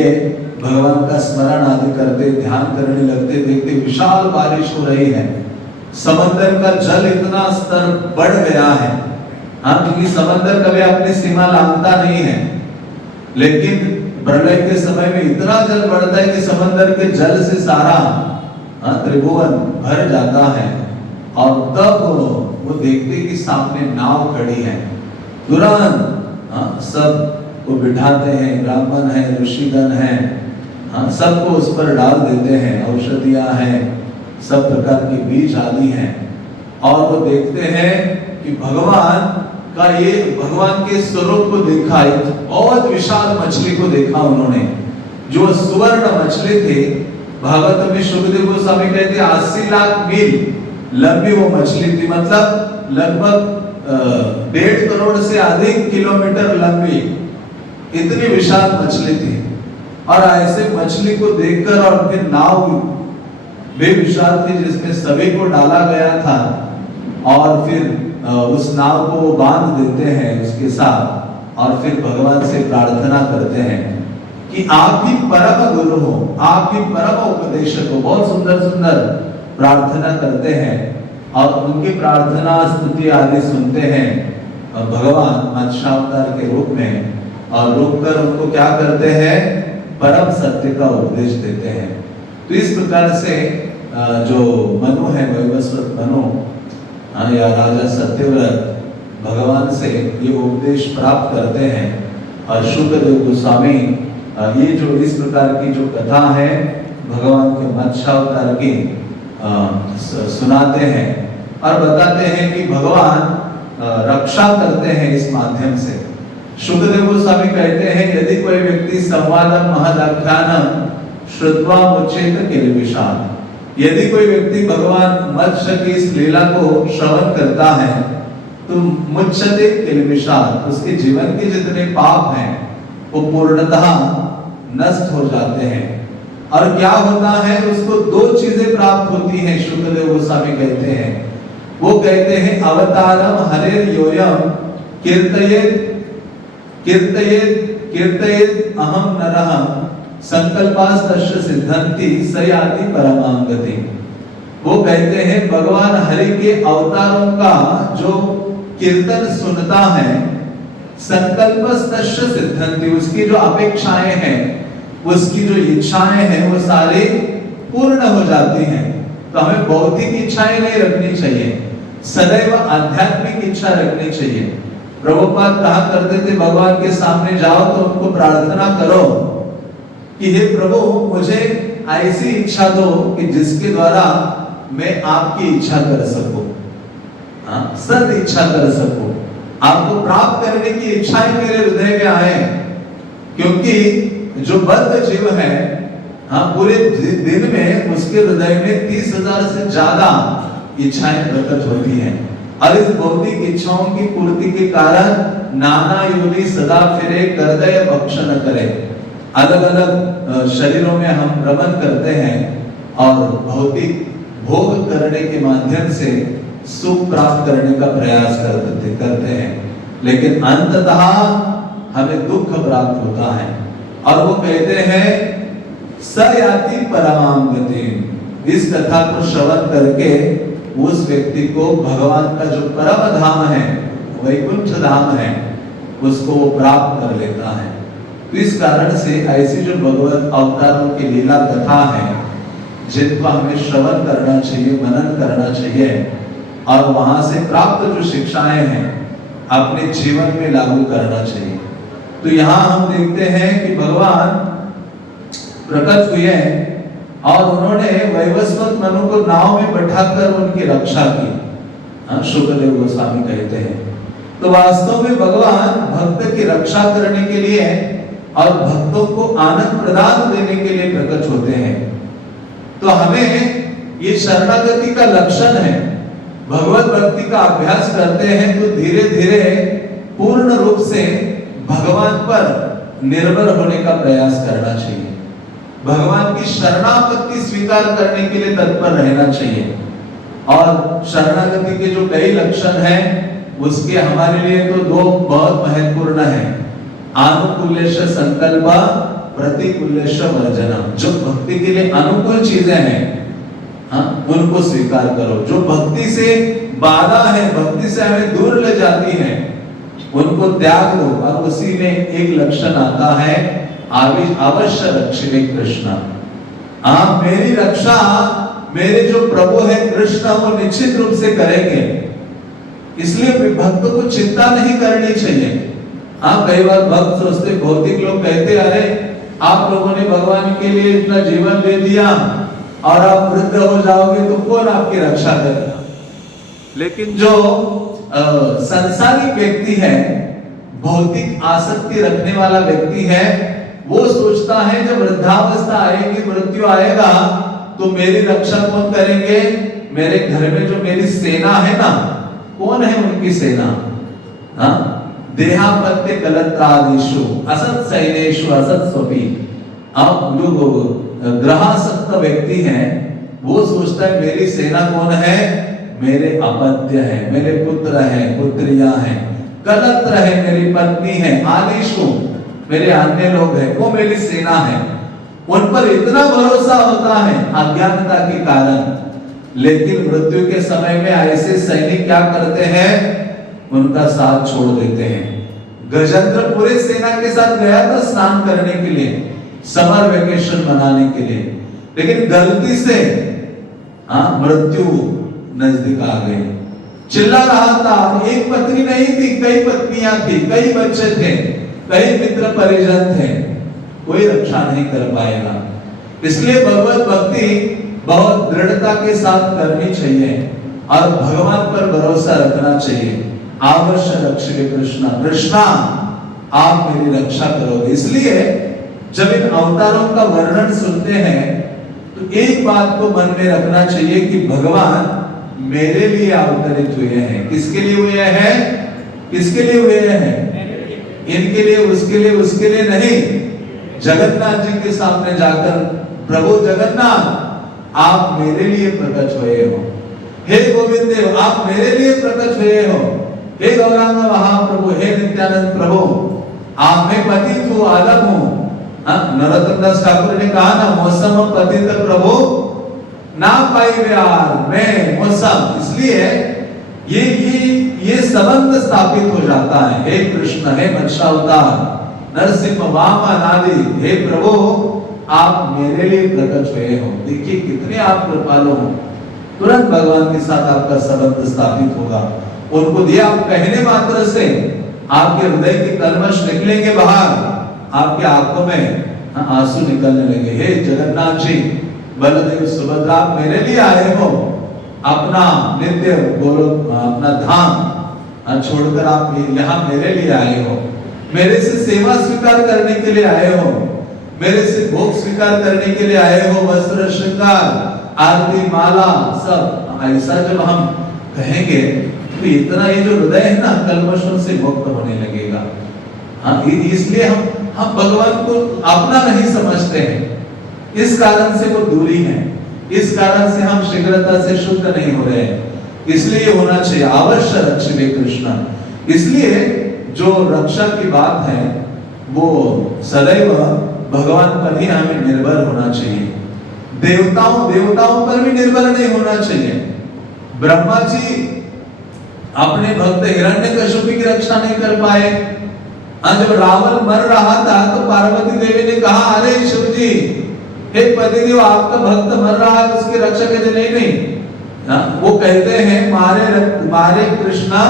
भगवान का स्मरण आदि करते, ध्यान करने लगते, देखते विशाल बारिश हो रही है, समंदर का जल इतना स्तर बढ़ गया है, क्योंकि समंदर कभी अपनी सीमा लांघता नहीं है, लेकिन प्रलय के समय में इतना जल बढ़ता है कि समंदर के जल से सारा त्रिभुवन भर जाता है। और तब वो देखते कि सामने नाव खड़ी है, तुरंत सब को बिठाते हैं, ब्राह्मण है, ऋषिगण है, सबको उस पर डाल देते हैं, औषधियां हैं, सब प्रकार के बीज आदि हैं, और वो देखते हैं कि भगवान का ये भगवान के स्वरूप को देखा, एक बहुत विशाल मछली को देखा उन्होंने, जो सुवर्ण मछली थी। भागवत में शुकदेव गोस्वामी कहते 80 लाख मील लंबी वो मछली थी, मतलब लगभग 1.5 करोड़ से अधिक किलोमीटर लंबी, इतनी विशाल मछली थी। और ऐसे मछली को देखकर, और फिर नाव भी विशाल थी जिसमें सभी को डाला गया था, और फिर उस नाव को वो बांध देते हैं उसके साथ, और फिर भगवान से प्रार्थना करते हैं कि आप ही परम गुरु हो, आप ही परम उपदेशक हो। बहुत सुंदर सुंदर प्रार्थना करते हैं, और उनकी प्रार्थना स्तुति आदि सुनते हैं भगवान मत्स्यावतार के रूप में, और रुककर उनको क्या करते हैं, परम सत्य का उपदेश देते हैं। तो इस प्रकार से जो मनु है, वैवस्वत मनु या राजा सत्यव्रत भगवान से ये उपदेश प्राप्त करते हैं। और शुकदेव गोस्वामी ये जो इस प्रकार की जो कथा है भगवान के मत्स्यावतार की सुनाते हैं, और बताते हैं कि भगवान रक्षा करते हैं इस माध्यम से। शुकदेव गोस्वामी कहते हैं, यदि कोई व्यक्ति संवादम महदाख्यानम श्रुत्वा मुच्येत किल्बिषात्, यदि कोई व्यक्ति भगवान मत्स्य की इस लीला को श्रवण करता है तो मुच्यते किल्बिषात्, उसके जीवन के जितने पाप हैं वो पूर्णतः नष्ट हो जाते हैं। और क्या होता है, उसको 2 चीजें प्राप्त होती हैं। शुकदेव गोस्वामी कहते हैं, वो कहते हैं अवतारम हरेर योयम कीर्तयेत कीर्तयेत कीर्तयेत अहम नरः संकल्पास्तस्य सिद्धन्ति स याति परमां गति। वो कहते हैं भगवान हरि के अवतारों का जो कीर्तन सुनता है, संकल्पस्तस्य सिद्धन्ति, उसकी जो अपेक्षाएं हैं, उसकी जो इच्छाएं हैं वो सारी पूर्ण हो जाती हैं। तो हमें भौतिक इच्छाएं नहीं रखनी चाहिए, सदैव आध्यात्मिक इच्छा रखनी चाहिए। प्रभुपाद कहा करते थे, भगवान के सामने जाओ तो उनको प्रार्थना करो कि हे प्रभु, मुझे ऐसी इच्छा दो कि जिसके द्वारा मैं आपकी इच्छा कर सकूं, सद इच्छा कर सकूं, आपको प्राप्त करने की इच्छाएं मेरे हृदय में आए। क्योंकि जो बद्ध जीव है, पूरे दिन में उसके हृदय में 30,000 से ज्यादा इच्छाएं प्रकट होती हैं, और इस भौतिक इच्छाओं की पूर्ति के कारण नाना योनि सदा फिरे करदय भक्षण करे। अलग अलग शरीरों में हम भ्रमण करते हैं और भौतिक भोग करने के माध्यम से सुख प्राप्त करने का प्रयास करते हैं, लेकिन अंततः हमें दुख प्राप्त होता है। और वो कहते हैं स याति परमां गतिम्, इस कथा को श्रवण करके उस व्यक्ति को भगवान का जो परम धाम है, वैकुंठ धाम है, उसको वो प्राप्त कर लेता है। तो इस कारण से ऐसी जो भगवत अवतारों की लीला कथा है, जिनको हमें श्रवण करना चाहिए, मनन करना चाहिए, और वहां से प्राप्त जो शिक्षाएं हैं अपने जीवन में लागू करना चाहिए। तो यहाँ हम देखते हैं कि भगवान प्रकट हुए और उन्होंने वैवस्वत मनु को नाव में बैठाकर उनकी रक्षा की। शुकदेव गोस्वामी कहते हैं, तो वास्तव में भगवान भक्त की रक्षा करने के लिए और भक्तों को आनंद प्रदान देने के लिए प्रकट होते हैं। तो हमें ये शरणागति का लक्षण है। भगवत भक्ति का अभ्यास करते हैं तो धीरे धीरे पूर्ण रूप से भगवान पर निर्भर होने का प्रयास करना चाहिए, भगवान की शरणागति स्वीकार करने के लिए तत्पर रहना चाहिए। और शरणागति के जो कई लक्षण हैं, उसके हमारे लिए तो 2 बहुत महत्वपूर्ण हैं। अनुकूलेश संकल्प, प्रतिकूलेश वर्जनम। जो भक्ति के लिए अनुकूल चीजें हैं, उनको स्वीकार करो। जो भक्ति से बाधा है, भक्ति से हमें दूर ले जाती है, उनको त्याग दो। और उसी में एक लक्षण आता है, अवश्य रक्षिणे कृष्ण। आप मेरी रक्षा, मेरे जो प्रभु है कृष्ण, वो निश्चित रूप से करेंगे। इसलिए भक्त को चिंता नहीं करनी चाहिए। कई बार भक्त सोचते, भौतिक लोग कहते, अरे आप लोगों ने भगवान के लिए इतना जीवन दे दिया और आप वृद्ध हो जाओगे तो कौन आपकी रक्षा करेगा। लेकिन जो संसारिक व्यक्ति है, भौतिक आसक्ति रखने वाला व्यक्ति है, वो सोचता है जब वृद्धावस्था आएगी, मृत्यु आएगा, तो मेरी रक्षा कौन करेंगे? मेरे घर में जो मेरी सेना है ना, कौन है उनकी सेना? हाँ, देहापत्य कलत्रादिषु असत सैनेषु असत स्वपी। अब जो ग्रहासक्त व्यक्ति है, वो सोचता है मेरी सेना कौन है? मेरे अपत्य है, मेरे पुत्र है, पुत्रियां हैं, कलत्र है, मेरी पत्नी है, आदिशु मेरे अन्य लोग हैं, वो मेरी सेना है। उन पर इतना भरोसा होता है अज्ञानता के कारण। लेकिन मृत्यु के समय में ऐसे सैनिक क्या करते हैं? उनका साथ छोड़ देते हैं। गजेंद्र पूरे सेना के साथ गया था स्नान करने के लिए, समर वेकेशन मनाने के लिए, लेकिन गलती से मृत्यु नजदीक आ गई। चिल्ला रहा था, एक पत्नी नहीं थी, कई पत्नियां थी, कई बच्चे थे, कई मित्र परिजन थे, कोई रक्षा नहीं कर पाएगा। इसलिए भगवत भक्ति बहुत दृढ़ता के साथ करनी चाहिए और भगवान पर भरोसा रखना चाहिए। अवश्य रक्षिके कृष्णा, कृष्णा आप मेरी रक्षा करोगे। इसलिए जब इन अवतारों का वर्णन सुनते हैं तो एक बात को मन में रखना चाहिए कि भगवान मेरे लिए अवतरित हुए हैं। किसके लिए हुए हैं? किसके लिए हुए हैं? इनके लिए, उसके लिए, उसके लिए नहीं। जगन्नाथ जी के सामने जाकर, प्रभु जगन्नाथ आप मेरे लिए प्रकट हुए हो, हे गोविंद देव आप मेरे लिए प्रकट हुए हो, हे गौरांग महाप्रभु, हे नित्यानंद प्रभु आप मैं पतित हूँ, आलम हूँ। नरोत्तम दास ठाकुर ने कहा ना, मौसम पतित प्रभु ना पाई व्यार, मैं मौसम। इसलिए ये संबंध स्थापित हो जाता है। हे कृष्ण, हे मत्स्यावतार, नरसिंह वामन आदि, हे प्रभु आप मेरे लिए प्रकट हुए हो। देखिए कितने आप कृपालु हो। तुरंत भगवान के साथ आपका संबंध स्थापित होगा। उनको दिया आप कहने मात्र से आपके हृदय के कलमश निकलेंगे बाहर, आपके आंखों में आंसू निकलने लगे। हे जगन्नाथ जी, बलदेव सुभद्रा आप मेरे लिए आए हो, अपना नित्य गोलोक, अपना धाम छोड़कर आप यहाँ मेरे लिए आए हो, मेरे से सेवा स्वीकार करने के लिए आए हो, मेरे से भोग स्वीकार करने के लिए आए हो, वस्त्र श्रृंगार आरती माला सब। ऐसा जब हम कहेंगे तो इतना ये जो हृदय है ना कल्मशों से मुक्त होने लगेगा। इसलिए हम भगवान को अपना नहीं समझते हैं, इस कारण से वो दूरी है, इस कारण से हम शीघ्रता से शुद्ध नहीं हो रहे हैं। इसलिए होना चाहिए अवश्य रक्षिके कृष्ण। इसलिए जो रक्षा की बात है वो सदैव भगवान पर ही हमें निर्भर होना चाहिए। देवताओं पर भी निर्भर नहीं होना चाहिए। ब्रह्मा जी अपने भक्त हिरण्यकशिपु की रक्षा नहीं कर पाए। जब रावण मर रहा था तो पार्वती देवी ने कहा, अरे शिव जी, हे पतिदेव आपका भक्त मर रहा है, उसकी रक्षा कैसे? नहीं। वो कहते हैं मारे कृष्णा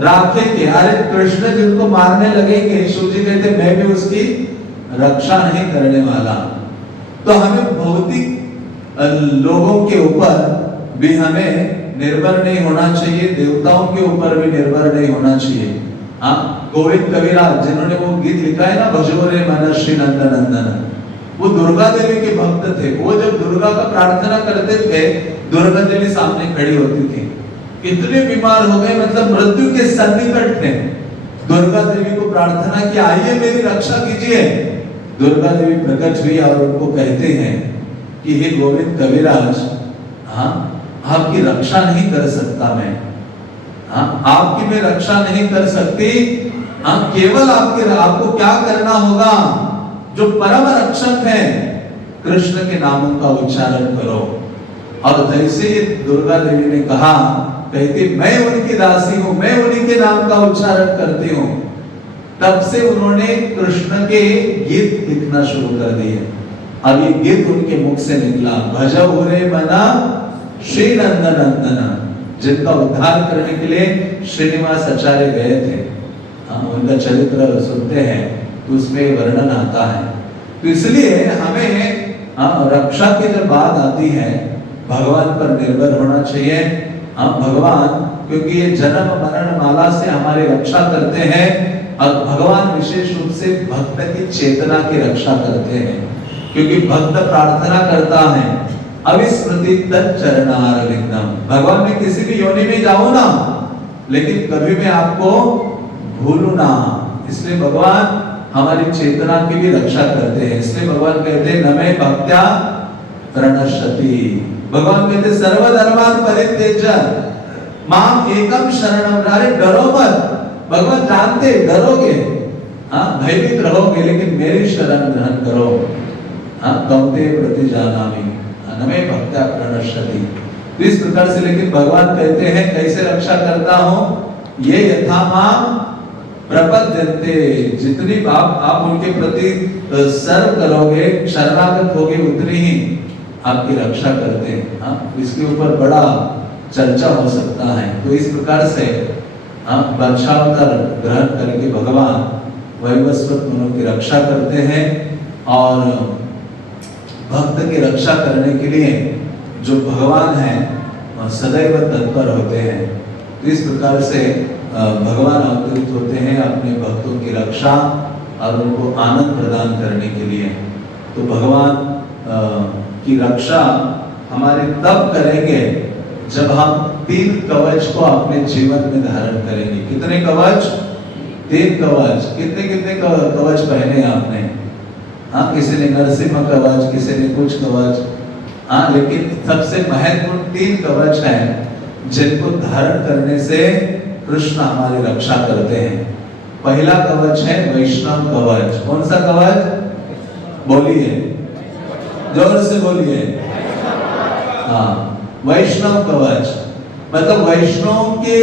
राखेंगे। अरे कृष्ण जिनको मारने लगेंगे, शिव जी कहते मैं भी उसकी रक्षा नहीं करने वाला। तो हमें भौतिक लोगों के ऊपर भी हमें निर्भर नहीं होना चाहिए, देवताओं के ऊपर भी निर्भर नहीं होना चाहिए। गोविंद कविराज जिन्होंने वो गीत लिखा है ना, भजो रे मन श्री नंदन नंदन, वो दुर्गा देवी के भक्त थे। वो जब दुर्गा का प्रार्थना करते थे, दुर्गा देवी सामने खड़ी होती थी। कितने बीमार हो गए, मतलब मृत्यु के सन्निकट थे, दुर्गा देवी को प्रार्थना की, आइए मेरी रक्षा कीजिए। दुर्गा देवी प्रकट हुई और उनको कहते हैं कि हे गोविंद कविराज, आपकी रक्षा नहीं कर सकता मैं, आपकी मैं रक्षा नहीं कर सकती। केवल आपको क्या करना होगा, जो परम रक्षक है कृष्ण के नामों का उच्चारण करो। और जैसे ये दुर्गा देवी ने कहा, कहती मैं उनकी दासी हूं, मैं उन्हीं के नाम का उच्चारण करती हूं, तब से उन्होंने कृष्ण के गीत लिखना शुरू कर दिए। अब ये गीत उनके मुख से निकला, भजो रे मना श्री नंदन नंदन, जिनका उद्धार करने के लिए श्रीनिवास आचार्य गए थे। उनका चरित्र सुनते हैं तो उसमें वर्णन आता है। तो इसलिए हमें रक्षा की जब बात आती है, भगवान पर निर्भर होना चाहिए हम भगवान, क्योंकि ये जन्म मरण माला से हमारी रक्षा करते हैं, और भगवान विशेष रूप से भक्त की चेतना की रक्षा करते हैं, क्योंकि भक्त प्रार्थना करता है अविस्मृति तच्चरणारविंदम, भगवान मैं किसी भी योनि में जाऊं ना, लेकिन कभी मैं आपको भूलूं ना। इसलिए भगवान हमारी चेतना की भी रक्षा करते हैं। इसलिए भगवान कहते हैं नमे भक्त्या प्रणश्यति, भगवान कहते सर्वधर्मान परित्यज्य माम एकम शरणम, अरे डरो मत, भगवान जानते डरोगे, हाँ भयभीत रहोगे, लेकिन मेरी शरण ग्रहण करो, हाँ कौते प्रति जानामि नमे भक्त्या प्रणश्यति। तो इस प्रकार से, लेकिन भगवान कहते हैं कैसे रक्षा करता हूं, ये यथा माम प्रपद्यन्ते, जितनी आप उनके प्रति सर्व करोगे, शरणागत होगे, उतनी ही आपकी रक्षा करते हैं। हाँ इसके ऊपर बड़ा चर्चा हो सकता है। तो इस प्रकार से हम वंशावतार ग्रहण करके भगवान वैवस्वत मनु की रक्षा करते हैं, और भक्त की रक्षा करने के लिए जो भगवान हैं सदैव तत्पर होते हैं। तो इस प्रकार से भगवान अवतरित होते हैं अपने भक्तों की रक्षा और उनको आनंद प्रदान करने के लिए। तो भगवान की रक्षा हमारे तब करेंगे जब हम 3 कवच को अपने जीवन में धारण करेंगे। कितने कवच? 3 कवच। कितने कितने कवच पहने आपने? हाँ किसी ने नरसिंह कवच, किसी ने कुछ कवच, हाँ लेकिन सबसे महत्वपूर्ण 3 कवच हैं जिनको धारण करने से कृष्ण हमारी रक्षा करते हैं। पहला कवच है वैष्णव कवच। कौन सा कवच? बोलिए, जोर से बोलिए। हाँ वैष्णव कवच मतलब वैष्णव के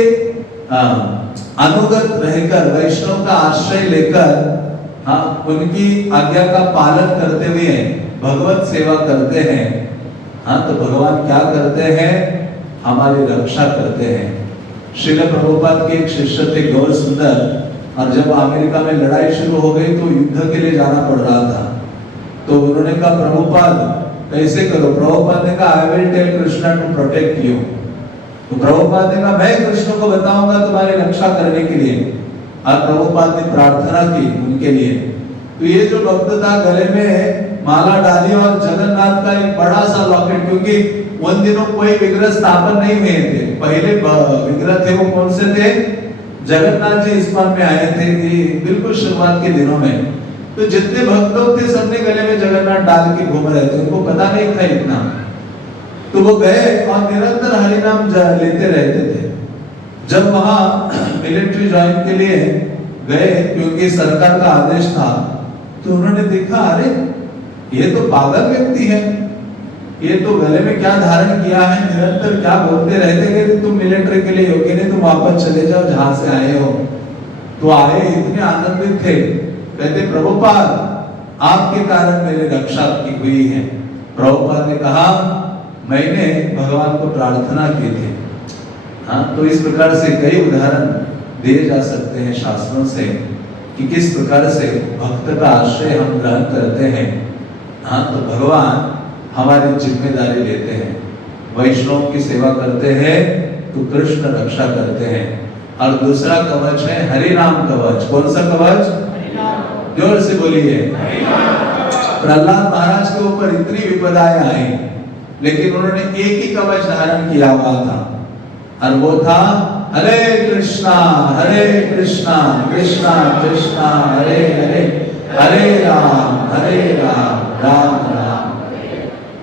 अनुगत रहकर, वैष्णव का आश्रय लेकर, हाँ उनकी आज्ञा का पालन करते हुए भगवत सेवा करते हैं। हाँ तो भगवान क्या करते हैं? हमारी रक्षा करते हैं। श्रील प्रभुपाद के एक शिष्य थे गौर सुंदर, और जब अमेरिका में लड़ाई शुरू हो गई तो युद्ध के लिए जाना पड़ रहा था। तो उन्होंने कहा प्रभुपाद कैसे करो? प्रभुपाद ने कहा I will tell Krishna to protect you. तो प्रभुपाद ने कहा मैं कृष्ण को बताऊंगा तुम्हारी रक्षा करने के लिए। और प्रभुपाद ने प्रार्थना की उनके लिए। तो ये जो भक्त था गले में माला डाली और जगन्नाथ का एक बड़ा सा लॉकेट, क्योंकि उन दिनों कोई विग्रह स्थापन नहीं हुए थे। पहले विग्रह थे वो कौन से थे? जगन्नाथ जी इस्कॉन में आए थे बिल्कुल शुरुआत के दिनों में। तो जितने भक्त लोग थे सबने गले में जगन्नाथ डाल के घूम रहे थे, उनको पता नहीं था इतना। तो वो गए और निरंतर हरिनाम लेते रहते थे। जब वहां मिलिट्री ज्वाइन के लिए गए, क्योंकि सरकार का आदेश था, तो उन्होंने देखा अरे ये तो पागल व्यक्ति है, ये तो गले में क्या धारण किया है, निरंतर क्या बोलते रहते कि तुम मिलिट्री के लिए योग्य नहीं, तुम वापस चले जाओ जहां से आए हो। तो आए इतने आनंदित थे, कहते प्रभुपाद आपके कारण मेरी रक्षा की हुई है। प्रभुपाद ने कहा मैंने भगवान को प्रार्थना की थी। हाँ तो इस प्रकार से कई उदाहरण दिए जा सकते हैं शास्त्रों से कि किस प्रकार से भक्त का आश्रय हम ग्रहण करते हैं। हाँ तो भगवान हमारी जिम्मेदारी लेते हैं, वैष्णव की सेवा करते हैं तो कृष्ण रक्षा करते हैं। और दूसरा कवच है हरि नाम कवच। कौन सा कवच? जोर से बोलिए। प्रहलाद महाराज के ऊपर इतनी विपदाएं आई, लेकिन उन्होंने एक ही कवच धारण किया हुआ था, और वो था हरे कृष्णा कृष्णा कृष्णा हरे हरे, हरे राम राम राम।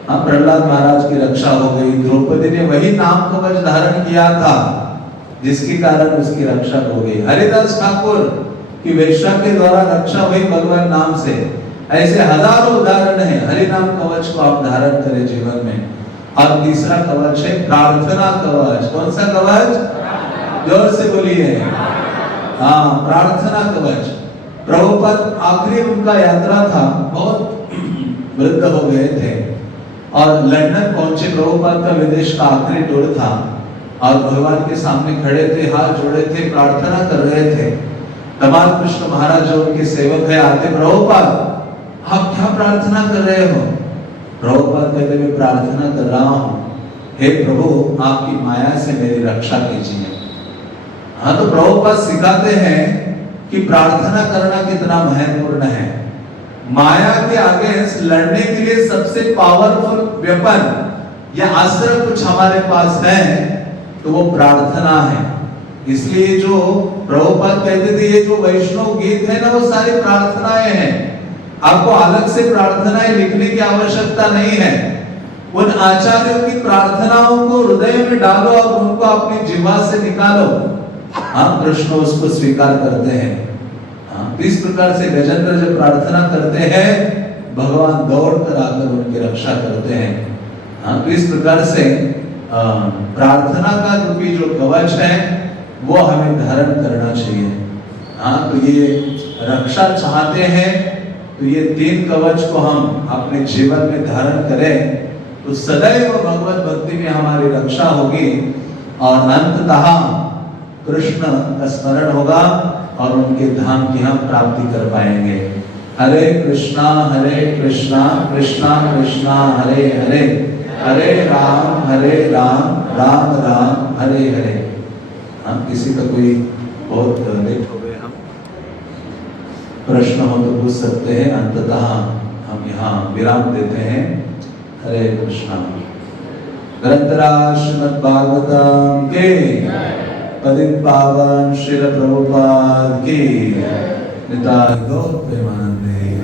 हाँ प्रहलाद महाराज की रक्षा हो गई। द्रौपदी ने वही नाम कवच धारण किया था जिसके कारण उसकी रक्षा हो गई। हरिदास ठाकुर की वेश्या के द्वारा रक्षा हुई भगवान नाम से। ऐसे हजारों उदाहरण हैं। हरि नाम कवच को आप धारण करें जीवन में। और तीसरा कवच है प्रार्थना कवच। कौन सा कवच? जोर से बोलिए। हाँ प्रार्थना कवच। प्रभुपाद आखिरी उनका यात्रा था, बहुत वृद्ध हो गए थे और लंदन पहुंचे। प्रभुपाद का विदेश का आखिरी टूर था और भगवान के सामने खड़े थे, हाथ जोड़े थे, प्रार्थना कर रहे थे। कमाल कृष्ण महाराज जो उनके सेवक है आते, प्रभुपाद आप क्या प्रार्थना कर रहे हो? प्रभुपाद कहते मैं प्रार्थना कर रहा हूँ हे प्रभु आपकी माया से मेरी रक्षा कीजिए। हाँ, तो प्रभुपाद सिखाते हैं कि प्रार्थना करना कितना महत्वपूर्ण है। माया के अगेंस्ट लड़ने के लिए सबसे पावरफुल वेपन या अस्त्र कुछ हमारे पास है तो वो प्रार्थना है। इसलिए जो प्रभुपाद कहते थे ये जो वैष्णव गीत है ना वो सारी प्रार्थनाएं हैं। आपको अलग से प्रार्थनाएं लिखने की आवश्यकता नहीं है। उन आचार्यों की प्रार्थनाओं को हृदय में डालो और उनको अपनी जीवा से निकालो। हाँ, कृष्ण उसको स्वीकार करते हैं। हाँ, इस प्रकार से गजेंद्र जब प्रार्थना करते हैं भगवान दौड़कर आकर उनकी रक्षा करते हैं। हाँ, तो इस प्रकार से प्रार्थना का रूपी जो कवच है वो हमें धारण करना चाहिए। हाँ, तो ये रक्षा चाहते हैं तो ये 3 कवच को हम अपने जीवन में धारण करें तो सदैव भगवत भक्ति में हमारी रक्षा होगी और अंततः कृष्ण का स्मरण होगा और उनके धाम की हम प्राप्ति कर पाएंगे। हरे कृष्णा कृष्णा कृष्णा हरे हरे, हरे राम राम राम हरे हरे। हम किसी का कोई बहुत लेट हो गए, हम प्रश्न हो तो पूछ सकते हैं, अंततः हम यहाँ विराम देते हैं। हरे कृष्णा। ग्रंथराज श्रीमद् भागवतम के पतित पावन श्रील प्रभुपाद की निताय गौर प्रेमानंदे।